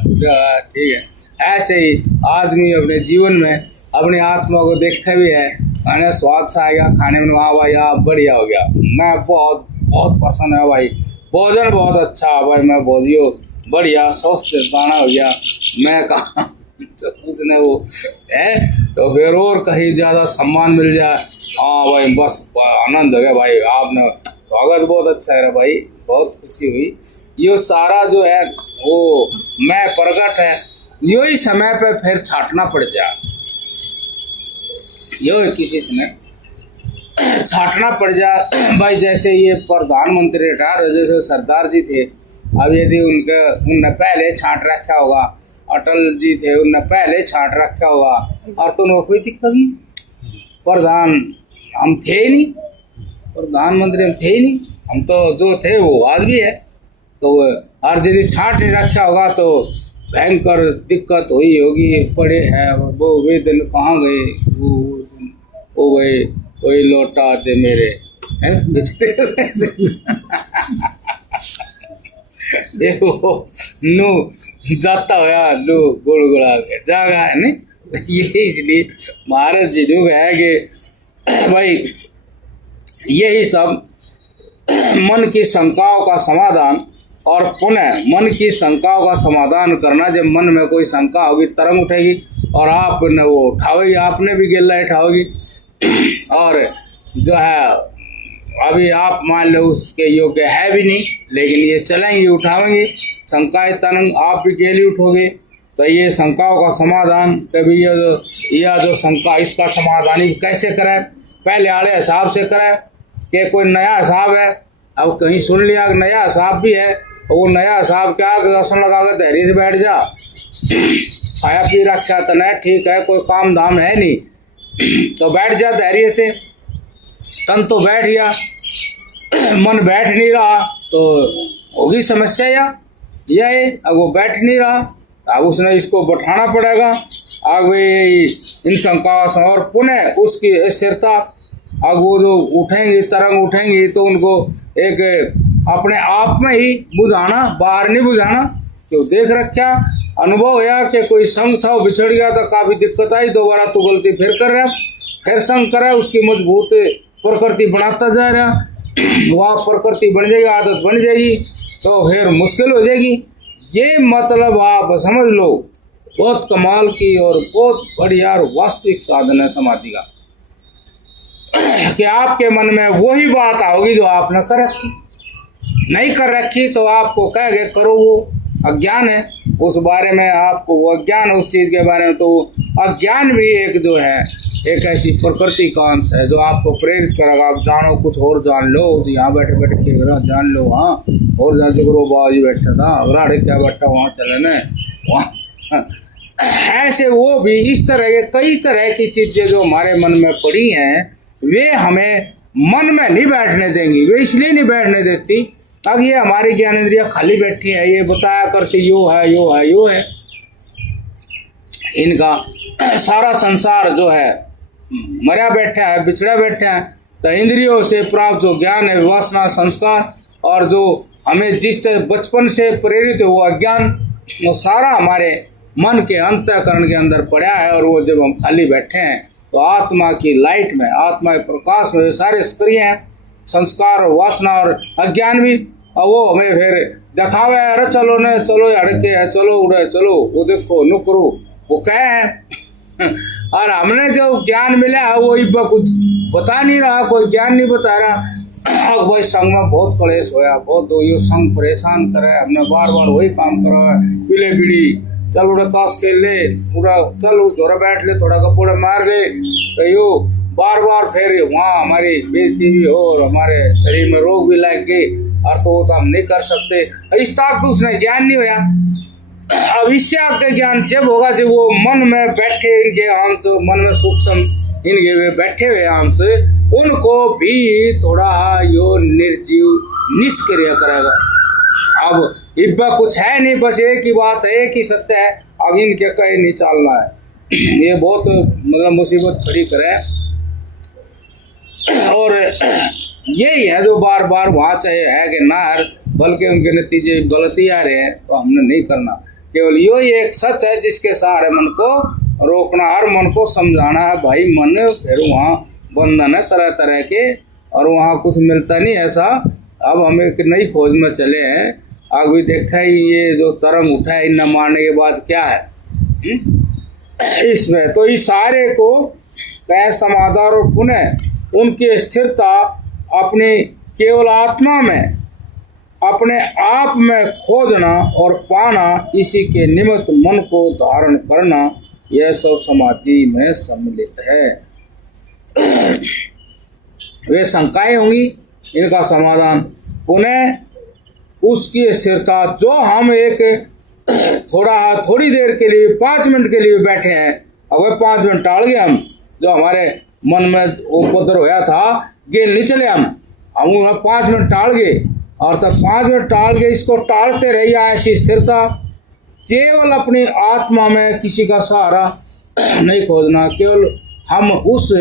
ठीक है। ऐसे ही आदमी अपने जीवन में अपनी आत्मा को देखते भी है, खाने स्वाद से आएगा, खाने में वाह भाई आप बढ़िया हो गया, मैं बहुत बहुत पसंद है भाई, भोजन बहुत अच्छा है भाई, मैं बोलियो बढ़िया स्वस्थ गाना हो गया, मैं कहा तो उसने वो है, तो फिर और कहीं ज़्यादा सम्मान मिल जाए, हाँ भाई बस आनंद हो गया भाई, आपने स्वागत बहुत अच्छा है भाई, बहुत खुशी हुई। ये सारा जो है वो मैं प्रकट है, यही समय पे फिर छाटना पड़ जाए, यो किसी समय छाटना पड़ जाए भाई। जैसे ये प्रधानमंत्री रिटायर जैसे सरदार जी थे, अब यदि उनने पहले छाट रखा होगा, अटल जी थे उनने पहले छाट रखा होगा, और तो उनको कोई दिक्कत नहीं। प्रधान हम थे ही नहीं, प्रधानमंत्री हम थे ही नहीं, हम तो जो थे वो आदमी है, तो और यदि छाट नहीं रखा होगा तो भयंकर दिक्कत हुई होगी। पड़े हैं वो वे दिन कहाँ गए, वो वही लौटा दे मेरे हैं देखो नू जाता हो यार, लू गुड़गुड़ा के जागा है नहीं। ये इसलिए महाराज जी जो है कि भाई यही सब मन की शंकाओं का समाधान और पुनः मन की शंकाओं का समाधान करना। जब मन में कोई शंका होगी, तरंग उठेगी और आपने वो उठाओगी, आपने भी गिल्ला उठाओगी और जो है अभी आप मान लो उसके योग्य है भी नहीं, लेकिन ये चलेंगी, उठाएंगी शंकाएं, तरंग आप भी गेली उठोगे। तो ये शंकाओं का समाधान कभी यह जो शंका, इसका समाधान ही कैसे करें? पहले आड़े हिसाब से करें कि कोई नया हिसाब है, अब कहीं सुन लिया नया हिसाब भी है, तो वो नया हिसाब क्या आसन लगा कर धैर्य से बैठ जा। खाया पी रखा तो नहीं, ठीक है, कोई काम धाम है नहीं तो बैठ जा धैर्य से। तन तो बैठ गया, मन बैठ नहीं रहा तो होगी समस्या। यह है, अब वो बैठ नहीं रहा, अब उसने इसको बैठाना पड़ेगा। अब इन शंकाओं से और पुनः उसकी स्थिरता, अब वो जो उठेंगी, तरंग उठेंगी तो उनको एक अपने आप में ही बुझाना, बाहर नहीं बुझाना। क्यों देख रखा, अनुभव होया कि कोई संग था, वो बिछड़ गया था, काफी दिक्कत आई, दोबारा तू गलती फिर कर रहा, फिर संग कर रहा, उसकी मजबूत प्रकृति बनाता जा रहा, वह प्रकृति बन जाएगी, आदत बन जाएगी, तो फिर मुश्किल हो जाएगी। ये मतलब आप समझ लो, बहुत कमाल की और बहुत बढ़िया और वास्तविक साधन है समाधि का कि आपके मन में वही बात आओगी जो आपने कर रखी, नहीं कर रखी तो आपको कहेंगे करो, वो अज्ञान है उस बारे में, आपको वो अज्ञान उस चीज के बारे में। तो अज्ञान भी एक जो है एक ऐसी प्रकृति का अंश है जो आपको प्रेरित करेगा, आप जानो कुछ और जान लो, तो यहाँ बैठे बैठे के जान लो, हाँ और जान करो, बाजी बैठा था अगराड़े क्या बैठा वहाँ चले न वहाँ। ऐसे वो भी इस तरह के कई तरह की चीजें जो हमारे मन में पड़ी हैं, वे हमें मन में नहीं बैठने देंगी। वे इसलिए नहीं बैठने देती ताकि ये हमारी ज्ञानेंद्रिया खाली बैठी है, ये बताया करती यो है यो है यो है। इनका सारा संसार जो है मरा बैठा है, बिछड़ा बैठा है। तो इंद्रियों से प्राप्त जो ज्ञान है, वासना, संस्कार और जो हमें जिस बचपन से प्रेरित है वो अज्ञान, वो सारा हमारे मन के अंतःकरण के अंदर पड़ा है। और वो जब हम खाली बैठे हैं तो आत्मा की लाइट में, आत्मा के प्रकाश में सारे सक्रिय हैं, संस्कार और वासना और अज्ञान भी। और वो हमें फिर दिखावे, अरे चलो न चलो, अड़के है, चलो उड़े चलो, वो देखो नु करो, वो कहे हैं और हमने जो ज्ञान मिला है वो कुछ बता नहीं रहा, कोई ज्ञान नहीं बता रहा। अब भाई संग में बहुत कलेश होया, बहुत यो संग परेशान करे, हमने बार बार वही काम करा है, पीले पीड़ी चल उड़ा ताश खेल ले, उड़ा चल जोरा बैठ ले, थोड़ा कपूड़ा मार ले, तो यो बार बार फिर वहाँ हमारी बेइज्जती भी हो और हमारे शरीर में रोग भी लग गए, और तो वो तो हम नहीं कर सकते। इस तक तो उसने ज्ञान नहीं होया। अब इससे आपका ज्ञान जब होगा जब वो मन में बैठे इनके अंश, मन में सूक्ष्म इनके वे बैठे हुए अंश, उनको भी थोड़ा यो निर्जीव निष्क्रिय करेगा। अब इब्बा कुछ है नहीं, बस एक ही बात है, एक ही सत्य है, अब इनके कहीं नहीं चलना है। ये बहुत मतलब मुसीबत खड़ी करे। और यही है जो बार बार वहाँ चाहे है कि ना, बल्कि उनके नतीजे गलत ही आ रहे हैं, तो हमने नहीं करना। केवल यो ही एक सच है जिसके सहारे मन को रोकना, हर मन को समझाना है, भाई मन फिर वहाँ बंधन है तरह तरह के, और वहाँ कुछ मिलता नहीं ऐसा। अब हम एक नई खोज में चले हैं, अभी देखा ही ये जो तरंग उठा है, न मारने के बाद क्या है इसमें। तो इस सारे को कह समाधान और पुनः उनकी स्थिरता अपने केवल आत्मा में, अपने आप में खोजना और पाना, इसी के निमित्त मन को धारण करना, यह सब समाधि में सम्मिलित है। वे शंकाएं होंगी, इनका समाधान पुनः उसकी स्थिरता। जो हम एक थोड़ी देर के लिए 5 मिनट के लिए बैठे हैं, अगर 5 मिनट टाल गए हम, जो हमारे मन में उपद्रव होया था, गेल नहीं चले हम 5 मिनट टाल गए, और तब 5 मिनट टाल गए, इसको टालते रहिए। ऐसी स्थिरता केवल अपनी आत्मा में, किसी का सहारा नहीं खोजना, केवल हम उस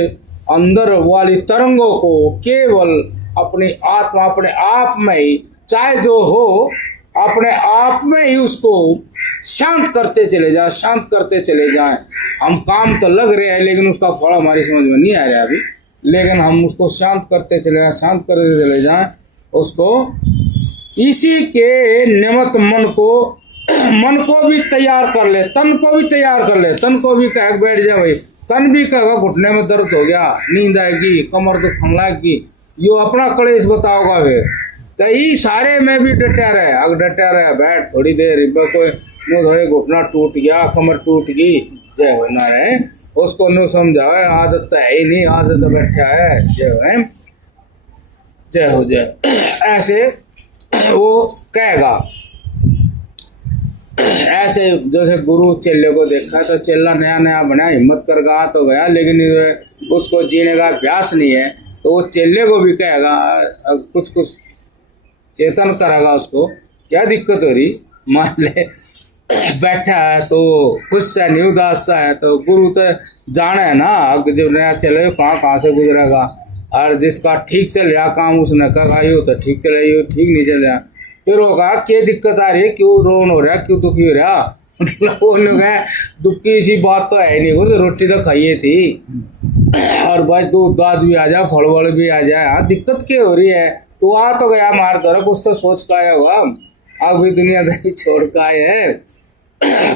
अंदर वाली तरंगों को केवल अपनी आत्मा, अपने आप में ही, चाहे जो हो, अपने आप में ही उसको शांत करते चले जाए, शांत करते चले जाएं। हम काम तो लग रहे हैं लेकिन उसका फल हमारी समझ में नहीं आ रहा अभी, लेकिन हम उसको शांत करते चले जाएं, शांत करते चले जाएं। उसको इसी के निमित्त मन को भी तैयार कर ले, तन को भी तैयार कर ले। तन को भी कह बैठ जा भाई, तन भी कहेगा घुटने में दर्द हो गया, नींद आएगी, कमर दुखने लगेगी, यो अपना कलेश बताओगा फिर। तो ये सारे में भी डटा रहे, अगर डटा रहे बैठ थोड़ी देर, कोई थोड़े घुटना टूट गया, कमर टूट गई, जय हो ना रहे, उसको नु समझाओ आदत तो है ही नहीं, आदत बैठा है, जय है, जय हो जय। ऐसे वो कहेगा। ऐसे जैसे गुरु चेले को देखा तो चेला नया नया बना, हिम्मत कर गया तो गया, लेकिन उसको जीने का अभ्यास नहीं है, तो वो चेले को भी कहेगा, कुछ कुछ चेतन करेगा उसको, क्या दिक्कत हो रही, मान ले बैठा है तो खुश है, नहीं उदास है, तो गुरु तो जाने है ना जब नया चले कहाँ से गुजरेगा। और जिसका ठीक चल रहा काम उसने कहा यो तो ठीक चल रहा, यो ठीक नहीं चल रहा, फिर वो कहा क्या दिक्कत आ रही है, क्यों रोन हो रहा, क्यों दुखी हो रहा। मतलब दुख की इसी बात तो है नहीं, वो तो रोटी तो खाइए थी, और भाई दूध दाद भी आ जाए, फल वल भी आ जाए, हाँ दिक्कत क्या हो रही है, तो आ तो गया मार दो, कुछ तो सोच का आया होगा, अब भी दुनियादारी छोड़ का आया है।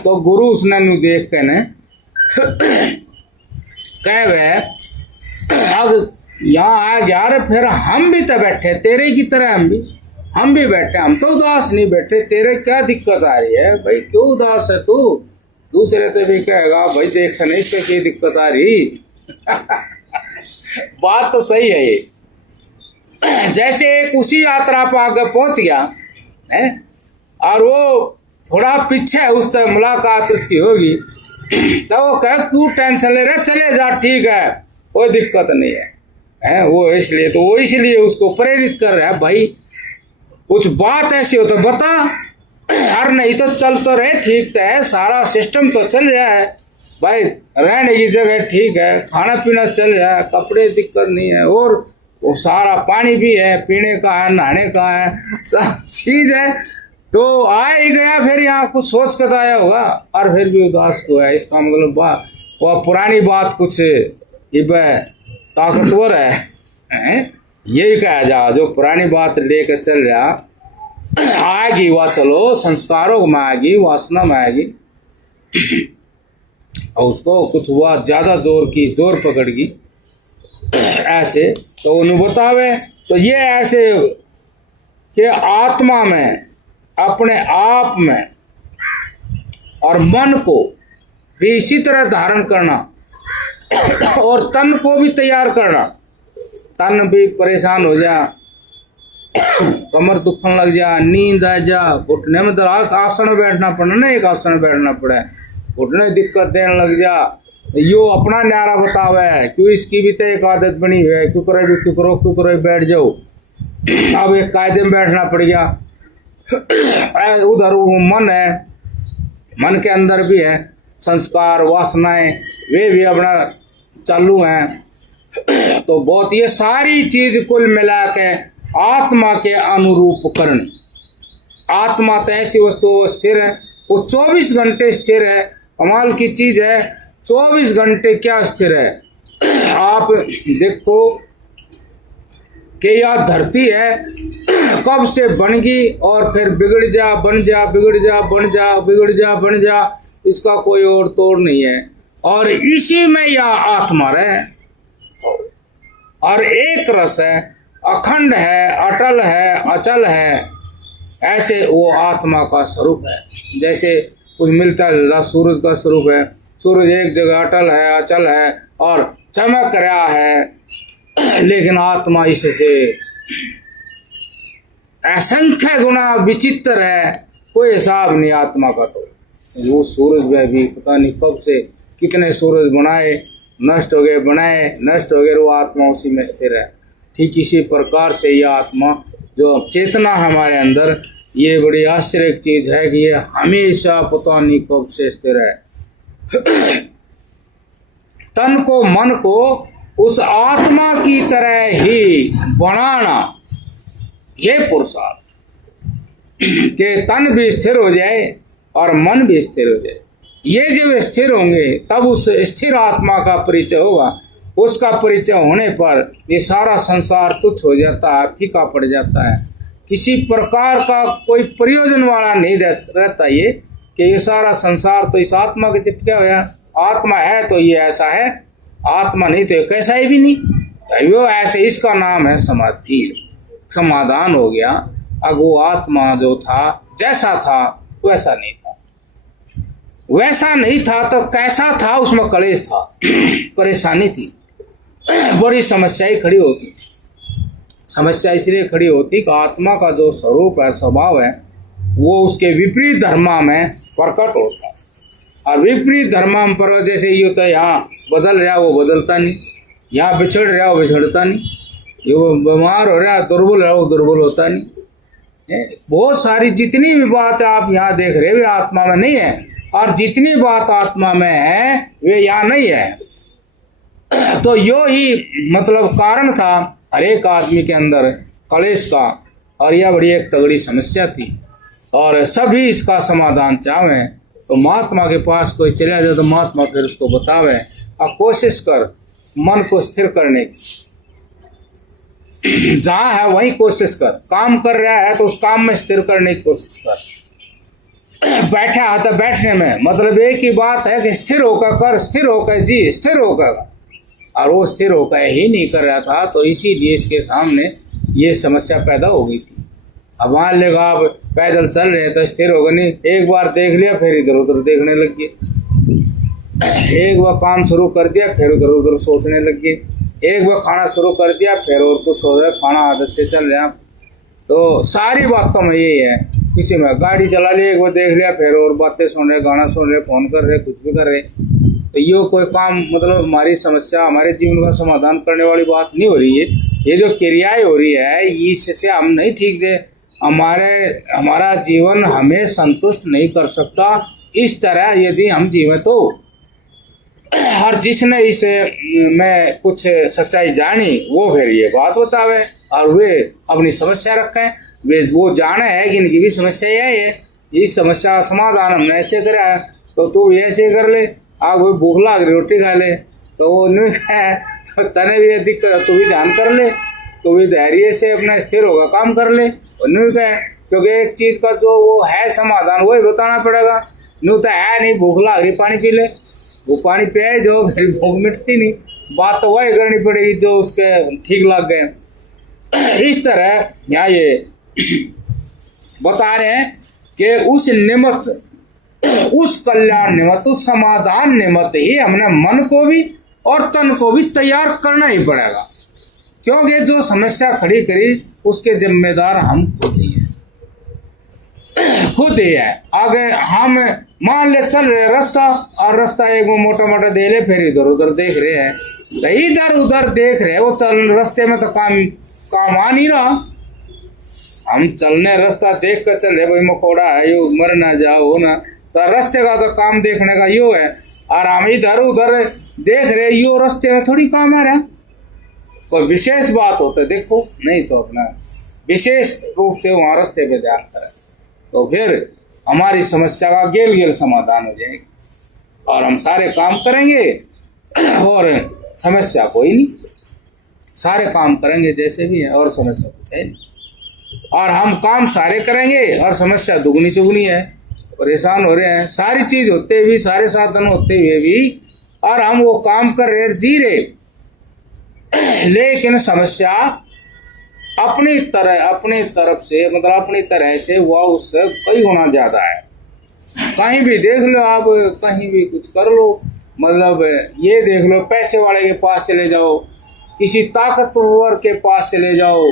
तो गुरु उसने नु देख के ने कह वे अब यहाँ आ गया रे, फिर हम भी तो बैठे तेरे की तरह, हम भी बैठे, हम तो उदास नहीं बैठे, तेरे क्या दिक्कत आ रही है भाई, क्यों उदास है तू। दूसरे तो भी कहेगा भाई देख नहीं इससे क्या दिक्कत आ रही। बात तो सही है ये। जैसे एक उसी यात्रा पर आगे पहुंच गया है और वो थोड़ा पीछे है, उस तक मुलाकात उसकी होगी, तो वो कहे क्यों टेंशन ले रहे, चले जा ठीक है कोई दिक्कत नहीं है, वो इसलिए तो वो इसलिए उसको प्रेरित कर रहा है, भाई कुछ बात ऐसी हो तो बता, और नहीं तो चल तो रहे, ठीक तो है, सारा सिस्टम तो चल रहा है भाई, रहने की जगह ठीक है, खाना पीना चल रहा है, कपड़े दिक्कत नहीं है, और वो सारा पानी भी है, पीने का है, नहाने का है, सब चीज है, तो आ ही गया, फिर यहाँ कुछ सोच कर आया होगा और फिर भी उदास हुआ है। इसका मतलब बात वो पुरानी बात कुछ इब ताकतवर है, यही कहा जा, जो पुरानी बात लेकर चल रहा आएगी वह, चलो संस्कारों में आएगी, वासना में आएगी, और उसको कुछ हुआ ज्यादा जोर पकड़गी ऐसे, तो उन्हें बतावे। तो ये ऐसे कि आत्मा में, अपने आप में और मन को भी इसी तरह धारण करना, और तन को भी तैयार करना। तन भी परेशान हो जा, कमर दुखने लग जा, नींद आ जा, उठने में आसन बैठना पड़ना ना, एक आसन बैठना पड़े, उठने दिक्कत देने लग जा, यो अपना न्यारा बतावे, क्यों इसकी भी तो एक आदत बनी हुई है, क्यों करो बैठ जाओ, अब एक कायदे में बैठना पड़ गया। उधर वो मन है, मन के अंदर भी है संस्कार वासनाएं, वे भी अपना चालू हैं, तो बहुत ये सारी चीज कुल मिला के आत्मा के अनुरूप करण। आत्मा तो ऐसी वस्तु स्थिर है, वो 24 घंटे स्थिर है, कमाल की चीज है, 24 घंटे क्या स्थिर है। आप देखो कि यह धरती है कब से बन गई और फिर बिगड़ जा बन जा, बिगड़ जा बन जा, बिगड़ जा बन जा, इसका कोई और तोड़ नहीं है, और इसी में यह आत्मा रहे, और एक रस है, अखंड है, अटल है, अचल है, ऐसे वो आत्मा का स्वरूप है। जैसे कुछ मिलता जुलता सूरज का स्वरूप है, सूरज एक जगह अटल है, अचल है और चमक रहा है, लेकिन आत्मा इससे असंख्य गुना विचित्र है, कोई हिसाब नहीं आत्मा का। तो वो सूरज में भी पता नहीं कब से कितने सूरज बनाए, नष्ट हो गए, बनाए नष्ट हो गए, वो आत्मा उसी में स्थिर है। ठीक इसी प्रकार से यह आत्मा जो चेतना हमारे अंदर, ये बड़ी आश्चर्य की चीज है कि ये हमेशा पता नहीं कब से स्थिर है। तन को, मन को उस आत्मा की तरह ही बनाना, ये पुरुषार्थ कि तन भी स्थिर हो जाए और मन भी स्थिर हो जाए। ये जब स्थिर होंगे तब उस स्थिर आत्मा का परिचय होगा। उसका परिचय होने पर ये सारा संसार तुच्छ हो जाता है, फीका पड़ जाता है। किसी प्रकार का कोई प्रयोजन वाला नहीं रहता ये कि ये सारा संसार तो इस आत्मा के चिपके हुए है। आत्मा है तो ये ऐसा है, आत्मा नहीं तो ये कैसा ही भी नहीं, तो वो ऐसे, इसका नाम है समाधि। समाधान हो गया। अब वो आत्मा जो था जैसा था वैसा नहीं था, वैसा नहीं था तो कैसा था, उसमें कलेश था, परेशानी थी, बड़ी समस्याएं खड़ी होती। समस्या इसलिए खड़ी होती कि आत्मा का जो स्वरूप है, स्वभाव है, वो उसके विपरीत धर्मा में प्रकट होता है। और विपरीत धर्मा पर जैसे ये होता है, यहाँ बदल रहा वो बदलता नहीं, यहाँ बिछड़ रहा वो बिछड़ता नहीं, ये वो बीमार हो रहा है, दुर्बल है वो दुर्बल होता नहीं। बहुत सारी जितनी भी बात आप यहाँ देख रहे वे आत्मा में नहीं है, और जितनी बात आत्मा में है वे यहाँ नहीं है। तो यो ही मतलब कारण था हर एक आदमी के अंदर कलेश का, और यह बड़ी एक तगड़ी समस्या थी। और सभी इसका समाधान चाहे तो महात्मा के पास कोई चला जाए तो महात्मा फिर उसको बतावे, और कोशिश कर मन को स्थिर करने की। जहाँ है वहीं कोशिश कर, काम कर रहा है तो उस काम में स्थिर करने की कोशिश कर। बैठा है तो बैठने में मतलब एक ही बात है कि स्थिर होकर कर, स्थिर होकर जी, स्थिर होकर। और वो स्थिर होकर ही नहीं कर रहा था, तो इसीलिए इसके सामने ये समस्या पैदा हो गई थी। अब मान लेगा आप पैदल चल रहे हैं तो स्थिर होगा नहीं, एक बार देख लिया फिर इधर उधर देखने लग गए, एक बार काम शुरू कर दिया फिर उधर उधर सोचने लग गए, एक बार खाना शुरू कर दिया फिर और कुछ सोच रहे, खाना आदत से चल रहे हैं। तो सारी बातों में यही है, किसी में गाड़ी चला ली, एक बार देख लिया फिर और बातें सुन रहे, गाना सुन रहे, फोन कर रहे, कुछ भी कर रहे। तो ये कोई काम मतलब हमारी समस्या, हमारे जीवन का समाधान करने वाली बात नहीं हो रही है। ये जो क्रियाएं हो रही है इससे हम नहीं ठीक दे, हमारा जीवन हमें संतुष्ट नहीं कर सकता। इस तरह यदि हम जीवित हो, हर जिसने इसे में कुछ सच्चाई जानी वो फिर ये बात बतावे, और वे अपनी समस्या रखें, वे वो जाने है कि इनकी भी समस्या यही है, इस समस्या का समाधान हमने ऐसे करा है तो तू भी ऐसे कर ले। आग कोई भूख लाग रही रोटी खा ले, तो वो नहीं खाए तो तने भी ये दिक्कत, तू भी ध्यान कर ले, तो भी धैर्य से अपना स्थिर होगा काम कर ले। और नहीं कहे क्योंकि एक चीज़ का जो वो है समाधान वही बताना पड़ेगा। नहीं तो है नहीं, भूख लाग रही पानी पी ले, वो पानी पिए जो फिर भूख मिटती नहीं, बात तो वही करनी पड़ेगी जो उसके ठीक लग गए। इस तरह यहाँ ये बता रहे हैं कि उस निमित्त, उस कल्याण निमित्त, उस समाधान निमित्त ही हमने मन को भी और तन को भी तैयार करना ही पड़ेगा, क्योंकि जो समस्या खड़ी करी उसके जिम्मेदार हम खुद ही हैं, खुद ही है। आगे हम मान ले चल रहे रास्ता, और रास्ता एक मोटा मोटा दे ले, फिर इधर उधर देख रहे हैं, तो इधर उधर देख रहे वो चल रास्ते में तो काम आ नहीं रहा। हम चलने रास्ता देख कर चल रहे, भाई मकोड़ा है यो, मर ना जाओ ना, तो रास्ते का तो काम देखने का यो है। और हम इधर उधर देख रहे, यो रास्ते में थोड़ी काम आ रहा, कोई विशेष बात होते देखो, नहीं तो अपना विशेष रूप से वहाँ रास्ते पे ध्यान करें, तो फिर हमारी समस्या का गेल गेल समाधान हो जाएगा और हम सारे काम करेंगे और समस्या कोई नहीं, सारे काम करेंगे जैसे भी है और समस्या कुछ है नहीं। और हम काम सारे करेंगे और समस्या दुगनी चुगनी है, परेशान हो रहे हैं, सारी चीज होते हुए, सारे साधन होते हुए भी, और हम वो काम कर रहे, जी रहे, लेकिन समस्या अपनी तरफ से मतलब अपनी तरह से वह उससे कई गुना ज्यादा है। कहीं भी देख लो आप, कहीं भी कुछ कर लो, मतलब ये देख लो, पैसे वाले के पास चले जाओ, किसी ताकतवर के पास चले जाओ,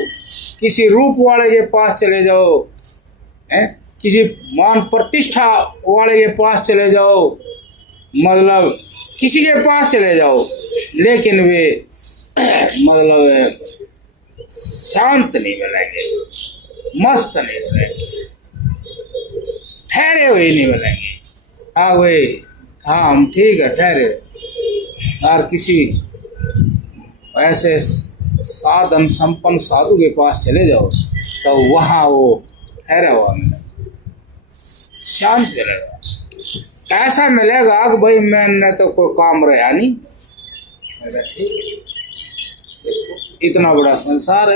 किसी रूप वाले के पास चले जाओ, किसी मान प्रतिष्ठा वाले के पास चले जाओ, मतलब किसी के पास चले जाओ, लेकिन वे मतलब शांत नहीं मिलेंगे, मस्त नहीं मिलेंगे, ठहरे हुए नहीं मिलेंगे। हाँ भाई, हाँ हम ठीक है ठहरे, और किसी ऐसे साधन संपन्न साधु के पास चले जाओ तो वहाँ वो ठहरा हुआ मिलेगा, शांत मिलेगा। ऐसा मिलेगा कि भाई मैंने तो कोई काम रहा नहीं, इतना बड़ा संसार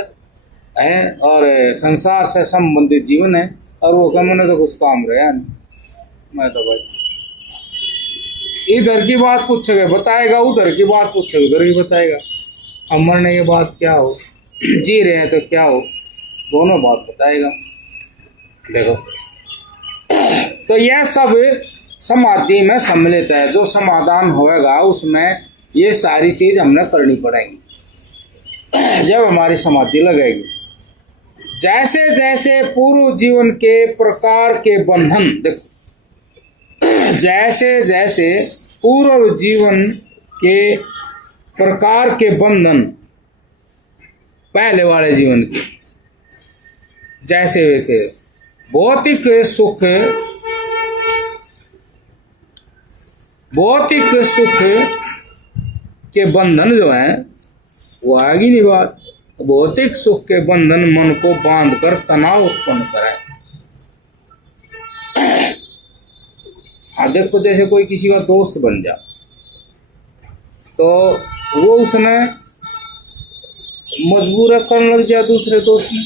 है और संसार से संबंधित जीवन है, और वो क्या मैंने तो कुछ काम रहा नहीं। मैं तो भाई इधर की बात पूछोगे बताएगा, उधर की बात पूछोगे उधर की बताएगा। अब मरने के बाद क्या हो, जी रहे हैं तो क्या हो, दोनों बात बताएगा। देखो तो यह सब समाधि में सम्मिलित है। जो समाधान होएगा उसमें ये सारी चीज हमने करनी पड़ेगी जब हमारी समाधि लगेगी। जैसे जैसे पूर्व जीवन के प्रकार के बंधन, देखो जैसे जैसे पूर्व जीवन के प्रकार के बंधन, पहले वाले जीवन के जैसे वैसे भौतिक सुख के बंधन जो है वो आएगी नहीं बात। भौतिक सुख के बंधन मन को बांधकर तनाव उत्पन्न कराए। देखो जैसे कोई किसी का दोस्त बन जा तो वो उसने मजबूर करने लग जाए दूसरे दोस्त ने,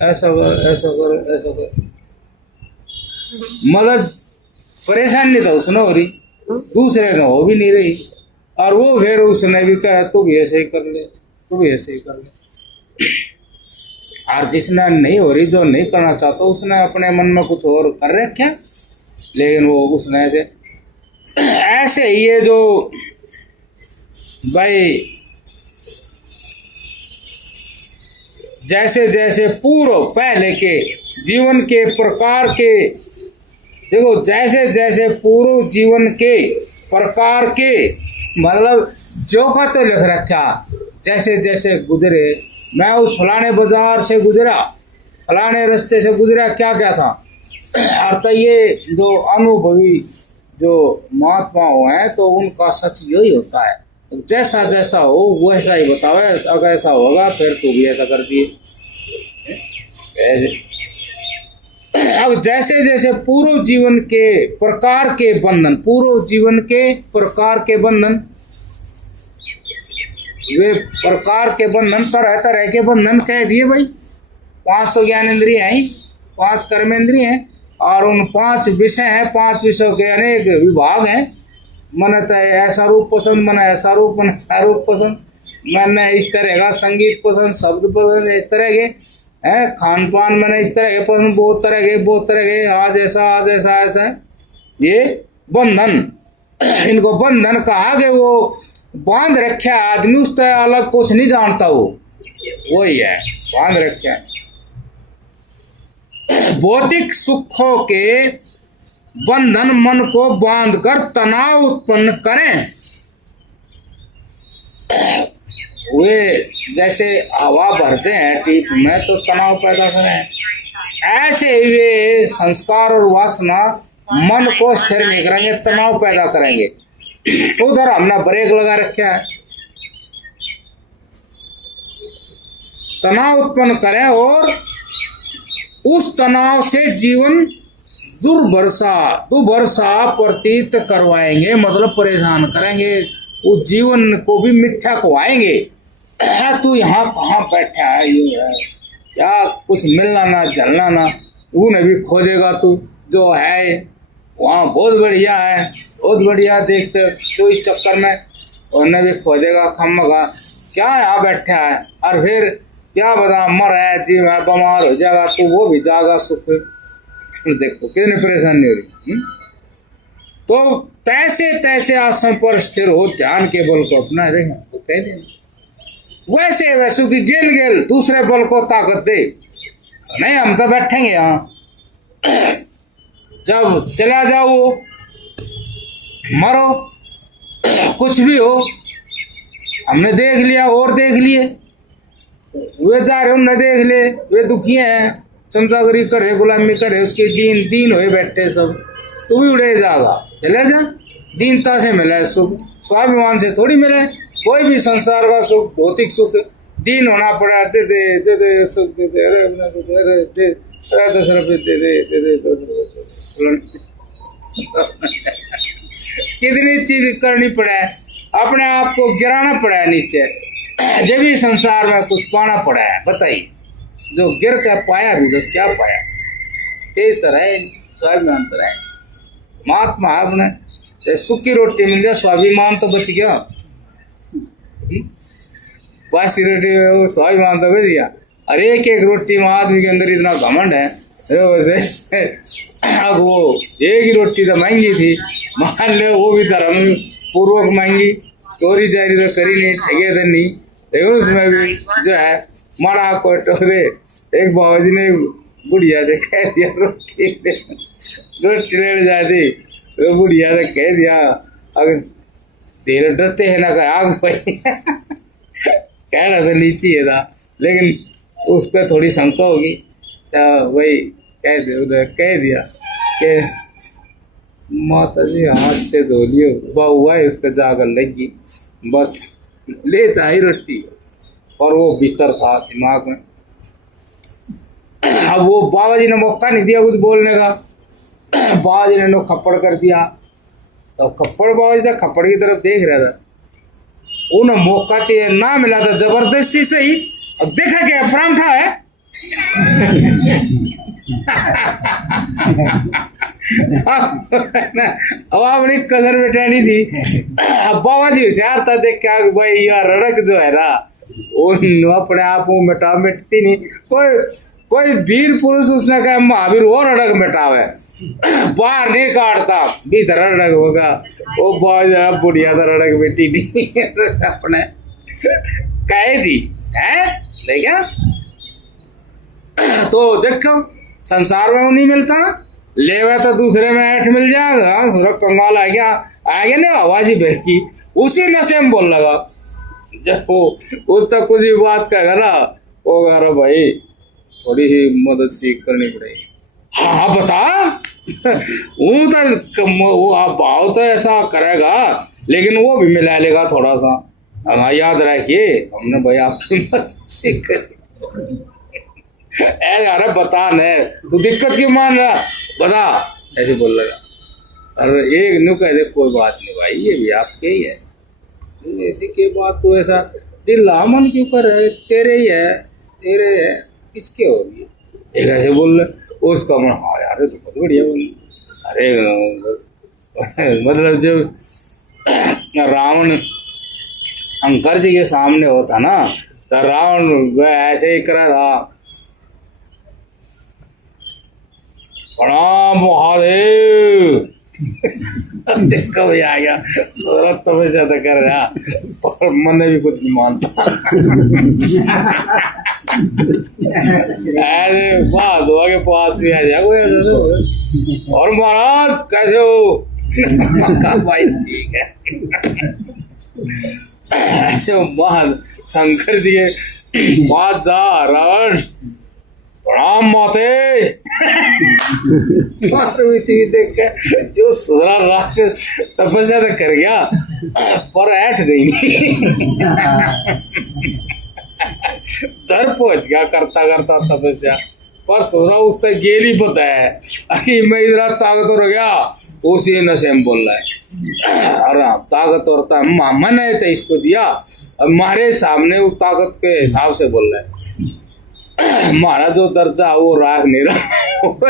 ऐसा कर ऐसा कर ऐसा कर, मगर परेशानी तो उसने हो रही, दूसरे ने हो भी नहीं रही, और वो फिर उसने भी कहा तू भी ऐसे ही कर ले, तू भी ऐसे ही कर ले। और जिसने नहीं हो रही, जो नहीं करना चाहता, उसने अपने मन में कुछ और कर रखा, लेकिन वो उसने ऐसे ये जो भाई जैसे जैसे पूर्व पहले के जीवन के प्रकार के, देखो जैसे जैसे पूर्व जीवन के प्रकार के, मतलब जो का तो लिख रखा, जैसे जैसे गुजरे, मैं उस फलाने बाजार से गुजरा, फलाने रास्ते से गुजरा, क्या क्या था। और तो ये जो अनुभवी जो महात्मा हैं तो उनका सच यही होता है, जैसा जैसा हो वो ऐसा ही बतावे, अगर ऐसा होगा फिर तो भी ऐसा कर दिए। अब जैसे जैसे पूर्व जीवन के प्रकार के बंधन, पूर्व जीवन के प्रकार के बंधन, वे प्रकार के बंधन तरह तरह के बंधन कह दिए भाई। 5 तो ज्ञान इंद्रिय है, 5 कर्मेंद्रिय हैं, और उन 5 विषय हैं, 5 विषयों के अनेक विभाग हैं। मन तो ऐसा रूप पसंद, मन ऐसा रूप, मन ऐसा रूप पसंद, मैंने इस तरह का संगीत पसंद, शब्द पसंद, इस तरह के है, खान पान मैंने इस तरह के पसंद, बहुत तरह के, आज ऐसा ऐसा। ये बंधन, इनको बंधन कहा कि वो बांध रखा आदमी, उससे अलग कुछ नहीं जानता, वो वही है, बांध रखा। भौतिक सुखों के बंधन मन को बांधकर तनाव उत्पन्न करें। वे जैसे हवा भरते हैं टीप में तो तनाव पैदा करें, ऐसे ही वे संस्कार और वासना मन को स्थिर नहीं करेंगे, तनाव पैदा करेंगे। उधर हमने ब्रेक लगा रखा है, तनाव उत्पन्न करें और उस तनाव से जीवन दुर्भरसा प्रतीत करवाएंगे, मतलब परेशान करेंगे, उस जीवन को भी मिथ्या खुआएंगे। तू यहाँ कहाँ बैठा है, ये है क्या, कुछ मिलना ना जलना ना, उन्हें भी खोजेगा तू, जो है वहाँ बहुत बढ़िया है, बहुत बढ़िया देखते तू, इस चक्कर में उन्हें भी खोजेगा खम्मगा, क्या यहाँ बैठा है, और फिर क्या बता मर है, जीव है, बीमार हो जाएगा तो वो भी जाएगा सुख। देखो कितनी परेशानी हो रही। तो तैसे तैसे आसन पर स्थिर हो, ध्यान के बल को अपना दे, तो कह देना वैसे वैसु की गिल दूसरे बल को ताकत दे। नहीं हम तो बैठेंगे यहाँ, जब चला जाओ मरो, कुछ भी हो, हमने देख लिया और देख लिए, वे जा रहे उन्हें देख ले, वे दुखी हैं, चमचागिरी कर रहे, गुलामी कर रहे, उसके दीन हुए बैठे सब, तू भी उड़े जाएगा, चले जा। दीनता से मिला है सुख, स्वाभिमान से थोड़ी मिला है। कोई भी संसार का सुख, भौतिक सुख, दीन होना पड़ा, दे दे दे दे सुख दे दे, अरे दे दे 10 रुपये दे दे दे दे 10 रुपये, कितनी चीज करनी पड़ा है। अपने आप को गिराना पड़ा है नीचे, जब भी संसार में कुछ पाना पड़ा है। बताइए, जो गिर कर पाया भी तो क्या पाया? इस तरह स्वाभिमान है। महात्मा अपने सूखी रोटी मिल जाए, स्वाभिमान तो बच गया। बासी रोटी वो स्वाभिमान तो बच गया। और एक एक रोटी में आदमी के अंदर इतना घमंड है। अब वो एक ही रोटी तो महंगी थी, मान ले वो भी धर्म पूर्वक महंगी, चोरी जारी तो करी नहीं, ठगे तो नहीं, लेकिन उसमें भी जो है माड़ा को टोरे। एक बाबूजी ने बुढ़िया से कह दिया रोटी लेने जाती, तो बुढ़िया से कह दिया, अगर धीरे डरते है ना कहा आग भाई कहना तो नीचे है था, लेकिन उसका थोड़ी शंका होगी तो वही कह दिया कि माता जी हाथ से धो लियो, हुआ है उसका जाकर लगी, बस लेता ही रोटी। और वो भीतर था दिमाग में। अब वो बाबा जी ने मौका नहीं दिया कुछ बोलने का, बाबा जी ने नो खप्पड़ कर दिया। तो खप्पड़ बाबा जी था, खप्पड़ की तरफ देख रहा था, उन्हें मौका चाहिए ना मिला था, जबरदस्ती से ही। अब देखा क्या परांठा है अब अपनी कसर बैठानी थी। अब बाबा जी होशियार था, देख क्या भाई यार रड़क जो है ना वो अपने आप वो मिटती नहीं। कोई वीर पुरुष उसने कहा महावीर वो रड़क मिटावे, बाहर नहीं काटता, भीतर रड़क होगा। वो बहुत ज्यादा बुढ़िया था, रड़क बेटी नहीं अपने कहे थी है देखा। तो देखो संसार में वो नहीं मिलता, लेवे तो दूसरे में ऐठ मिल जाएगा। सूरज कंगाल आ गया ना आवाज ही बेर की, उसी नशे में बोल लगा। जब वो उस तक कुछ भी बात कहेगा ना, वो कह रहा भाई थोड़ी सी मदद सीख करनी पड़ेगी। हाँ बता वो आप भाव तो ऐसा करेगा, लेकिन वो भी मिला लेगा थोड़ा सा। हाँ याद रखिए हमने भाई आपकी मदद सीख करी। अरे बता न तू दिक्कत क्यों मान रहा, बता, ऐसे बोल लगा। अरे एक नु कह दे कोई बात नहीं भाई, ये भी आपके ही है, ऐसी की बात तू ऐसा ढीला मन क्यों कर रहा है, तेरे ही है, तेरे है, किसके हो रही है? एक ऐसे बोल रहे उसका मन, हाँ यार तो बहुत बढ़िया बोल। अरे मतलब जब रावण शंकर जी के सामने होता ना, तो रावण वह ऐसे ही करा था, प्रणाम महादेव। देखो भाई आ गया, सूरत तो मैं ज्यादा कर रहा पर मन भी कुछ नहीं मानता। ऐसे बात हुआ के पास भी आ जाओ, और महाराज कैसे हो? भाई ठीक है। ऐसे महान शंकर जी के बादशाह रावण, प्रणाम माते। देख के जो सुधरा राक्षस तपस्या तो कर गया पर ऐठ गई नहीं। दर पहुंच गया करता करता तपस्या, पर सुधरा उस तक गेल ही पता है कि मैं इधर ताकतवर हो गया, उसी नशे में बोल रहा है। अरे ताकतवर था मैंने तो इसको दिया, अब हमारे सामने वो ताकत के हिसाब से बोल रहा है। हमारा जो दर्जा वो राग नहीं रहा।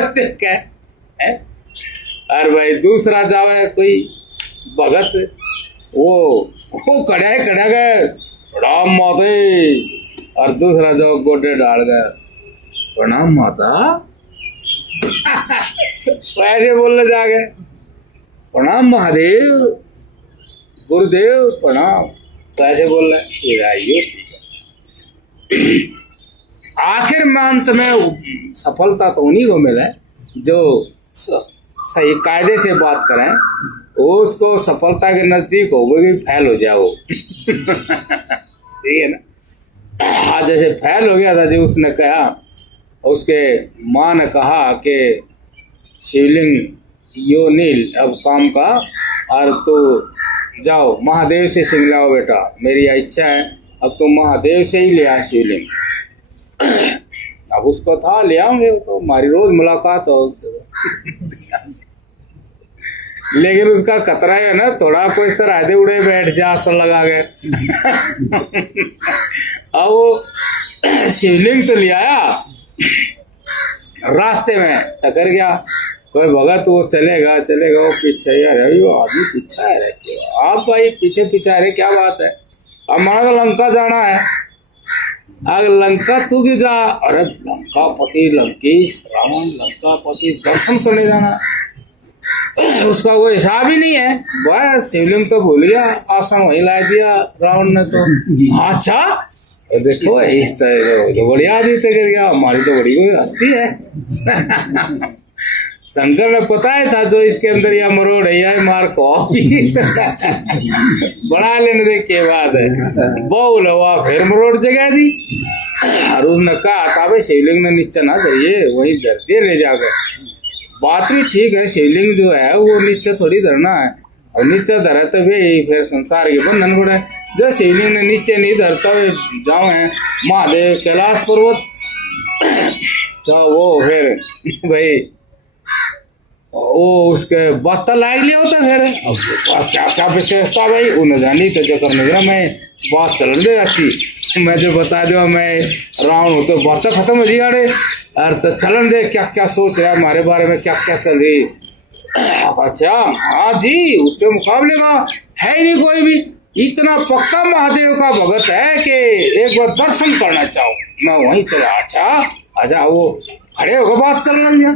देख है अरे भाई दूसरा जावे कोई भगत, वो खड़ा गए प्रणाम माते, और दूसरा जो गोटे डाल गए प्रणाम माता। ऐसे बोलने जागे प्रणाम महादेव, गुरुदेव प्रणाम, तो ऐसे बोल रहे आइयो ठीक है। आखिर में अंत में सफलता तो उन्हीं को मिले जो सही कायदे से बात करें, वो उसको सफलता के नजदीक हो गई, फैल हो जाए वो। ठीक है ना। आज जैसे फैल हो गया था, जो उसने कहा, उसके माँ ने कहा कि शिवलिंग यो नील अब काम का, और तो जाओ महादेव से सिंह लाओ बेटा, मेरी इच्छा है अब तुम महादेव से ही ले आ शिवलिंग। अब उसको था ले आऊंगे, तो हमारी रोज मुलाकात हो उससे। लेकिन उसका खतरा है ना, थोड़ा कोई सराहदे उड़े बैठ जा असर लगा गए। अब वो शिवलिंग तो ले आया, रास्ते में टकर गया कोई भगत, वो चलेगा वो पीछे यार, वो आदमी पीछे आ रहे क्यों आप भाई, पीछे पीछे आ रहे क्या बात है? अब माना लंका जाना है, अगर लंका तू भी जा, अरे लंकापति लंकेश रावण लंकापति दर्शन करने जाना, उसका कोई हिसाब ही नहीं है। बस शिवलिंग तो भूल गया, आसन वहीं ला दिया रावण ने तो। अच्छा देखो इस तरह तो बढ़िया आदमी टकर गया, हमारी तो बड़ी कोई हस्ती है। शंकर ने पता है था जो इसके अंदर या मरोड़ है या मार को बना लेने दे के बाद बोल हुआ, फिर मरोड़ जगह दी। और उसने कहा था भाई शिवलिंग ने नीचे ना करिए, वहीं धर दिए ले जाकर। बात भी ठीक है, शिवलिंग जो है वो नीचे थोड़ी धरना है, और नीचे धरा तो भी फिर संसार के बंधन पड़े। जो शिवलिंग ने नीचे नहीं धरता हुए जाओ है महादेव कैलाश पर्वत, तो वो फिर भाई वो उसके बात लाग लिया होता फिर। अब क्या क्या विशेषता भाई उन्हें जानी, तो जो करने जरा मैं बात चलन दे अच्छी, मैं जो बता दो मैं रावण हो तो बात खत्म हो जाए, और तो चलन दे क्या क्या सोच रहा है हमारे बारे में, क्या क्या चल रही। अच्छा हाँ जी, उसके मुकाबले का है नहीं कोई भी, इतना पक्का महादेव का भगत है कि एक बार दर्शन करना चाहूँ, मैं वहीं चला। अच्छा वो खड़े होकर बात करने लग गया।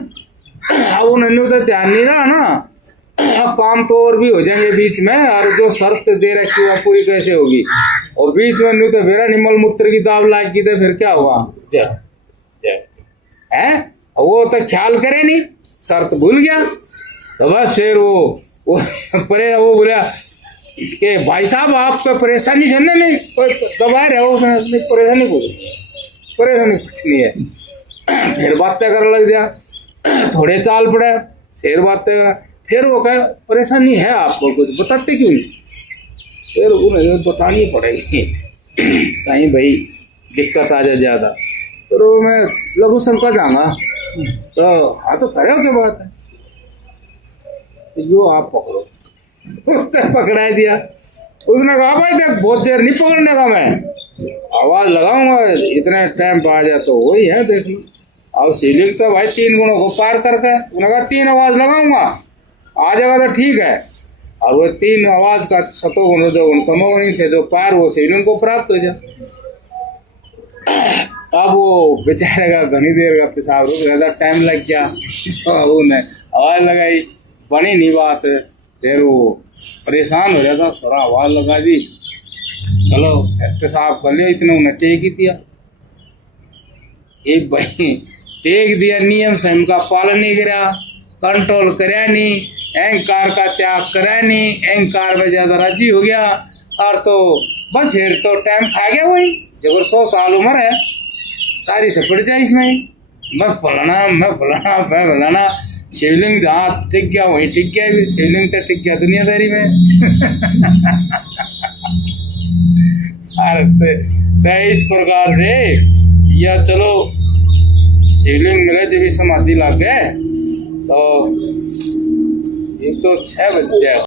अब उन्होंने तो ध्यान नहीं रहा ना, काम तो और भी हो जाएंगे बीच में, और जो शर्त दे रखी वो पूरी कैसे होगी, और बीच में नहीं तो मेरा निमल मूत्र की दाव लाग की, तो फिर क्या हुआ है? वो तो ख्याल करे नहीं, शर्त भूल गया, तो बस फिर वो बोला कि भाई साहब आपको परेशानी है नहीं, कोई दबा रहे हो उसने, परेशानी कुछ नहीं है। फिर बातें करने लग गया, थोड़े चाल पड़े, फिर बातें, फिर वो कहे परेशानी है आपको, कुछ बताते क्यों नहीं? फिर उन्हें बतानी पड़ेगी कहीं भाई दिक्कत आ जाए ज़्यादा, फिर वो मैं लघु शंका जाऊँगा। तो हाँ तो करे हो क्या बात है, जो आप पकड़ो। उसने पकड़ा दिया, उसने कहा भाई देख बहुत देर नहीं पकड़ने का, मैं आवाज़ लगाऊंगा इतने टाइम पे आ जाए तो वही है देख लो। और शिवलिंग तो भाई 3 गुणों को पार करके, उन्होंने कहा 3 आवाज़ लगाऊंगा आ जाएगा तो ठीक है, और वो 3 आवाज़ का सतोगुण रजोगुण तमोगुण से जो पार वो शिवलिंग को प्राप्त हो जाए। अब वो बेचारे का घनी देर का पेशाब रुक रहा था, टाइम लग गया, उन्हें आवाज़ लगाई, बनी नहीं बात, फिर वो परेशान हो जाता, सारा आवाज़ लगा दी, चलो पेशाब कर लिया, इतने उन्हें टेक ही दिया। एक भाई टेक दिया, नियम संयम का पालन नहीं करा, कंट्रोल कराया नहीं, अहंकार का त्याग कराया नहीं, अहंकार में ज़्यादा राजी हो गया, और तो बस फिर तो टाइम खा गया वही, जब 100 साल उम्र है सारी सपट जाए इसमें, मैं फलाना शिवलिंग जहाँ टिक गया वहीं टिक गया, शिवलिंग तो टिक गया दुनियादारी में। इस प्रकार से या चलो शिवलिंग मिले जब भी समाधि लग गए, तो एक तो 6 बज जाए।